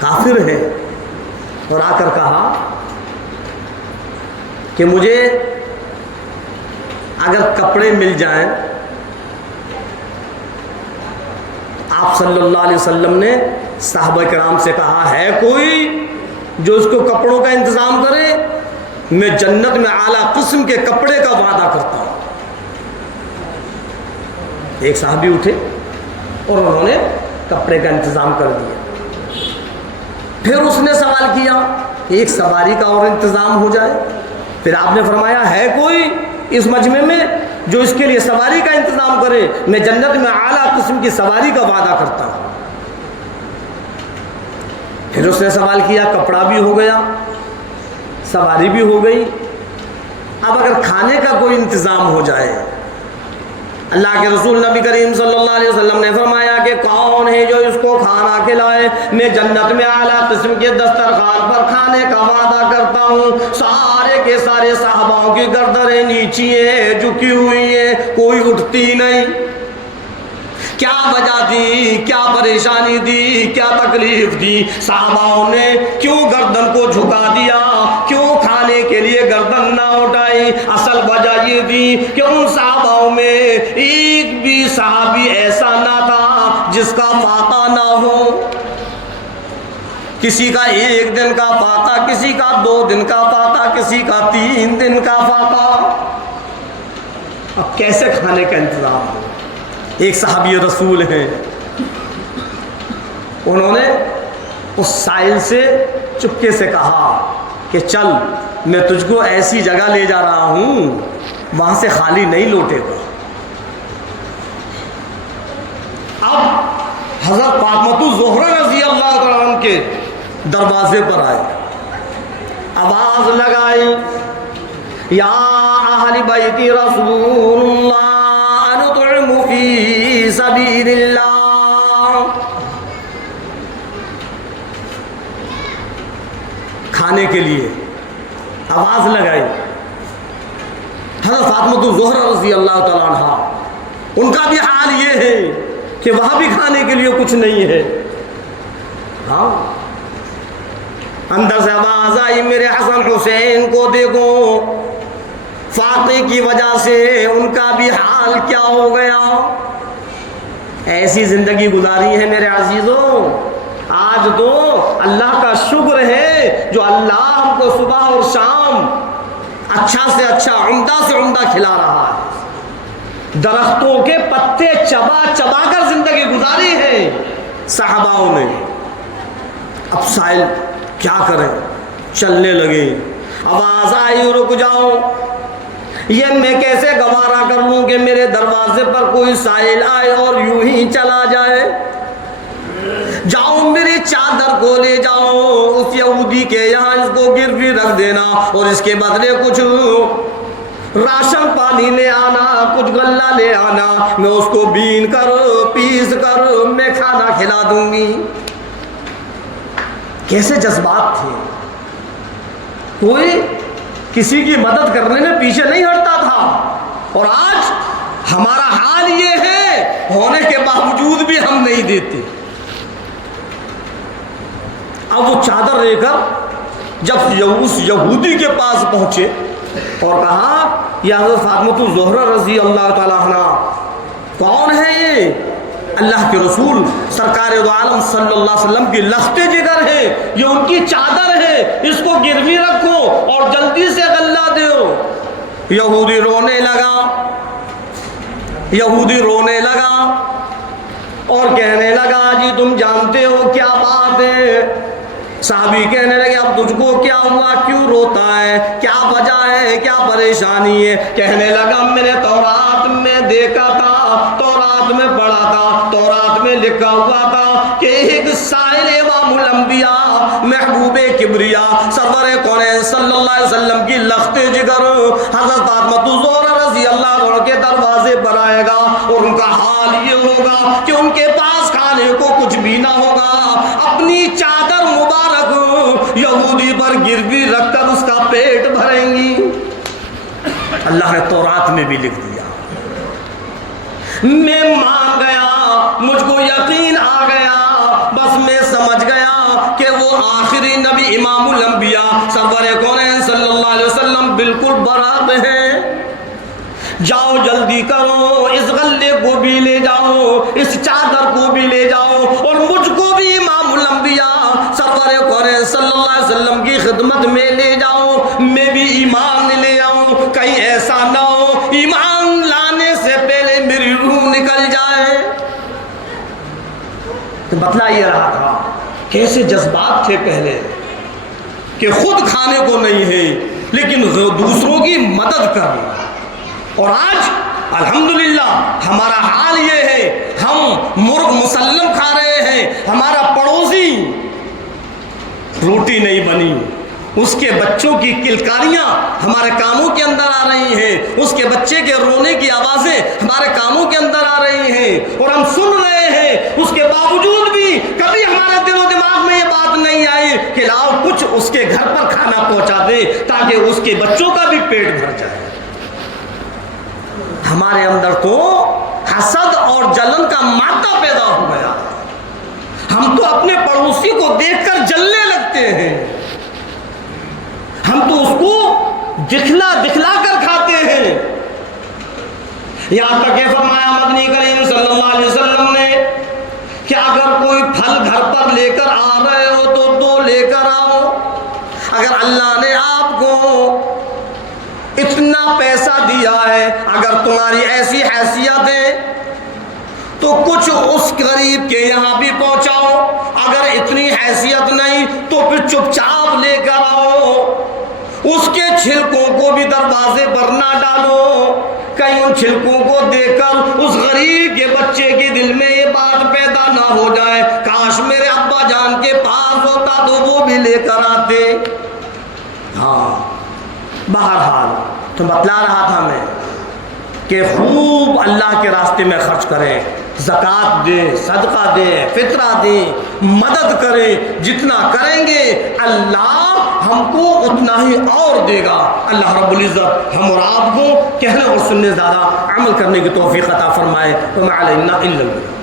کافر ہے، اور آ کر کہا کہ مجھے اگر کپڑے مل جائیں، آپ صلی اللہ علیہ وسلم نے صحابہ کرام سے کہا، ہے کوئی جو اس کو کپڑوں کا انتظام کرے؟ میں جنت میں اعلیٰ قسم کے کپڑے کا وعدہ کرتا ہوں۔ ایک صحابی اٹھے اور انہوں نے کپڑے کا انتظام کر دیا۔ پھر اس نے سوال کیا کہ ایک سواری کا اور انتظام ہو جائے۔ پھر آپ نے فرمایا، ہے کوئی اس مجمع میں جو اس کے لیے سواری کا انتظام کرے؟ میں جنت میں اعلیٰ قسم کی سواری کا وعدہ کرتا ہوں۔ پھر اس نے سوال کیا، کپڑا بھی ہو گیا، سواری بھی ہو گئی، اب اگر کھانے کا کوئی انتظام ہو جائے؟ اللہ کے رسول نبی کریم صلی اللہ علیہ وسلم نے فرمایا کہ کون ہے جو اس کو کھانا کھلائے؟ میں جنت میں اعلیٰ قسم کے دسترخوان پر کھانے کا وعدہ کرتا ہوں۔ سارے کے سارے صحاباؤں کی گردنیں نیچی ہیں، جھکی ہوئی ہیں، کوئی اٹھتی نہیں۔ کیا وجہ تھی؟ کیا پریشانی تھی؟ کیا تکلیف تھی؟ صحاباؤں نے کیوں گردن کو جھکا دیا؟ کیوں کھانے کے لیے گردن نہ اٹھائی؟ اصل وجہ یہ تھی کہ ان صحاباؤں میں ایک بھی صحابی ایسا نہ تھا جس کا فاقہ نہ ہو۔ کسی کا 1 دن کا فاقہ، کسی کا 2 دن کا فاقہ، کسی کا 3 دن کا فاقہ۔ اب کیسے کھانے کا انتظام ہو؟ ایک صحابی رسول ہیں، انہوں نے اس سائل سے چپکے سے کہا کہ چل، میں تجھ کو ایسی جگہ لے جا رہا ہوں وہاں سے خالی نہیں لوٹے گا۔ اب حضرت فاطمہ الزہرا رضی اللہ عنہ کے دروازے پر آئے، آواز لگائی، یا اہل بیت رسول اللہ انطعم فی سبیل اللہ۔ کھانے کے لیے آواز لگائی۔ حضرت فاطمہ الزہرا رضی اللہ تعالیٰ عنہ، ان کا بھی حال یہ ہے کہ وہاں بھی کھانے کے لیے کچھ نہیں ہے۔ ہاں، اندر سے آواز آئی، میرے حسن حسین کو دیکھو، فاقے کی وجہ سے ان کا بھی حال کیا ہو گیا۔ ایسی زندگی گزاری ہے میرے عزیزوں۔ آج تو اللہ کا شکر ہے جو اللہ ہم کو صبح اور شام اچھا سے اچھا، عمدہ سے عمدہ کھلا رہا ہے۔ درختوں کے پتے چبا چبا کر زندگی گزاری ہے صحاباؤں نے۔ اب سائل کیا کریں؟ چلنے لگے۔ آواز آئی، رک جاؤ، یہ میں کیسے گوارا کر لوں کہ میرے دروازے پر کوئی سائل آئے اور یوں ہی چلا جائے؟ جاؤ، میری چادر کو لے جاؤ اس یہودی کے یہاں، اس کو گروی رکھ دینا اور اس کے بدلے کچھ راشن پانی لے آنا، کچھ غلہ لے آنا، میں اس کو بین کر پیس کر میں کھانا کھلا دوں گی۔ کیسے جذبات تھے! کوئی کسی کی مدد کرنے میں پیچھے نہیں ہٹتا تھا، اور آج ہمارا حال یہ ہے، ہونے کے باوجود بھی ہم نہیں دیتے۔ اب وہ چادر لے کر جب اس یہودی کے پاس پہنچے اور کہا، یا حضرت فاطمہ الزہرا رضی اللہ تعالیٰ عنہ، کون ہے یہ؟ اللہ کے رسول سرکار دو عالم صلی اللہ علیہ وسلم کی لخت جگر ہے، یہ ان کی چادر ہے، اس کو گروی رکھو اور جلدی سے غلہ دو۔ یہودی رونے لگا، یہودی رونے لگا اور کہنے لگا، جی تم جانتے ہو کیا بات ہے؟ صحابی کہنے لگے، اب تجھ کو کیا ہوا، کیوں روتا ہے، کیا وجہ ہے، کیا پریشانی ہے؟ کہنے لگا، میں نے تورات میں دیکھا تھا، تورات میں پڑھا تھا، تورات میں لکھا ہوا تھا کہ ایک سائل امام الانبیاء محبوب کبریا سرور کونین صلی اللہ علیہ وسلم کی لخت جگر حضرت فاطمہ الزہرا رضی اللہ عنہ کے دروازے پر آئے گا اور ان کا حال یہ ہوگا کہ ان کے پاس کھانے کو کچھ بھی نہ ہوگا، اپنی چادر مبارک یہودی پر گروی رکھ کر اس کا پیٹ بھریں گی۔ اللہ نے تورات میں بھی لکھ دیا۔ میں مان گیا، مجھ کو یقین آ گیا، بس میں سمجھ گیا کہ وہ آخری نبی امام الانبیاء سرور کونین صلی اللہ علیہ وسلم بالکل برابر ہیں۔ جاؤ جلدی کرو، اس غلے کو بھی لے جاؤ، اس چادر کو بھی لے جاؤ، اور مجھ کو بھی امام الانبیاء سرور کونین صلی اللہ علیہ وسلم کی خدمت میں لے جاؤ، میں بھی ایمان لے آؤں، کہیں ایسا نہ ہو ایمان لانے سے پہلے میری روح نکل جائے۔ تو بتلا یہ رہا تھا کیسے جذبات تھے پہلے کہ خود کھانے کو نہیں ہے لیکن دوسروں کی مدد کرنا، اور آج الحمدللہ ہمارا حال یہ ہے، ہم مرغ مسلم کھا رہے ہیں، ہمارا پڑوسی روٹی نہیں بنی، اس کے بچوں کی کلکاریاں ہمارے کاموں کے اندر آ رہی ہیں، اس کے بچے کے رونے کی آوازیں ہمارے کاموں کے اندر آ رہی ہیں، اور ہم سن رہے ہیں، اس کے باوجود بھی کبھی ہمارے دل و دماغ میں یہ بات نہیں آئی کہ لاؤ کچھ اس کے گھر پر کھانا پہنچا دے تاکہ اس کے بچوں کا بھی پیٹ بھر جائے۔ ہمارے اندر تو حسد اور جلن کا مادہ پیدا ہو گیا، ہم تو اپنے پڑوسی کو دیکھ کر جلنے لگتے ہیں، ہم تو اس کو دکھلا کر کھاتے ہیں۔ یہاں تک کہ فرمایا مدنی کریم صلی اللہ علیہ وسلم نے کہ اگر کوئی پھل گھر پر لے کر آ رہے ہو تو دو لے کر آؤ، اگر اللہ نے آپ کو اتنا پیسہ دیا ہے، اگر تمہاری ایسی حیثیت ہے تو کچھ اس غریب کے یہاں بھی پہنچاؤ، اگر اتنی حیثیت نہیں تو پھر چپ چاپ لے کر آؤ، اس کے چھلکوں کو بھی دروازے پر نہ ڈالو، کہیں ان چھلکوں کو دیکھ کر اس غریب کے بچے کے دل میں یہ بات پیدا نہ ہو جائے کاش میرے ابا جان کے پاس ہوتا تو وہ بھی لے کر آتے۔ ہاں بہرحال تو بتلا رہا تھا میں کہ خوب اللہ کے راستے میں خرچ کریں، زکوٰۃ دیں، صدقہ دیں، فطرہ دیں، مدد کریں، جتنا کریں گے اللہ ہم کو اتنا ہی اور دے گا۔ اللہ رب العزت ہم اور آپ کو کہنے اور سننے زیادہ عمل کرنے کی توفیق عطا فرمائے۔ وما علینا الا البلاغ۔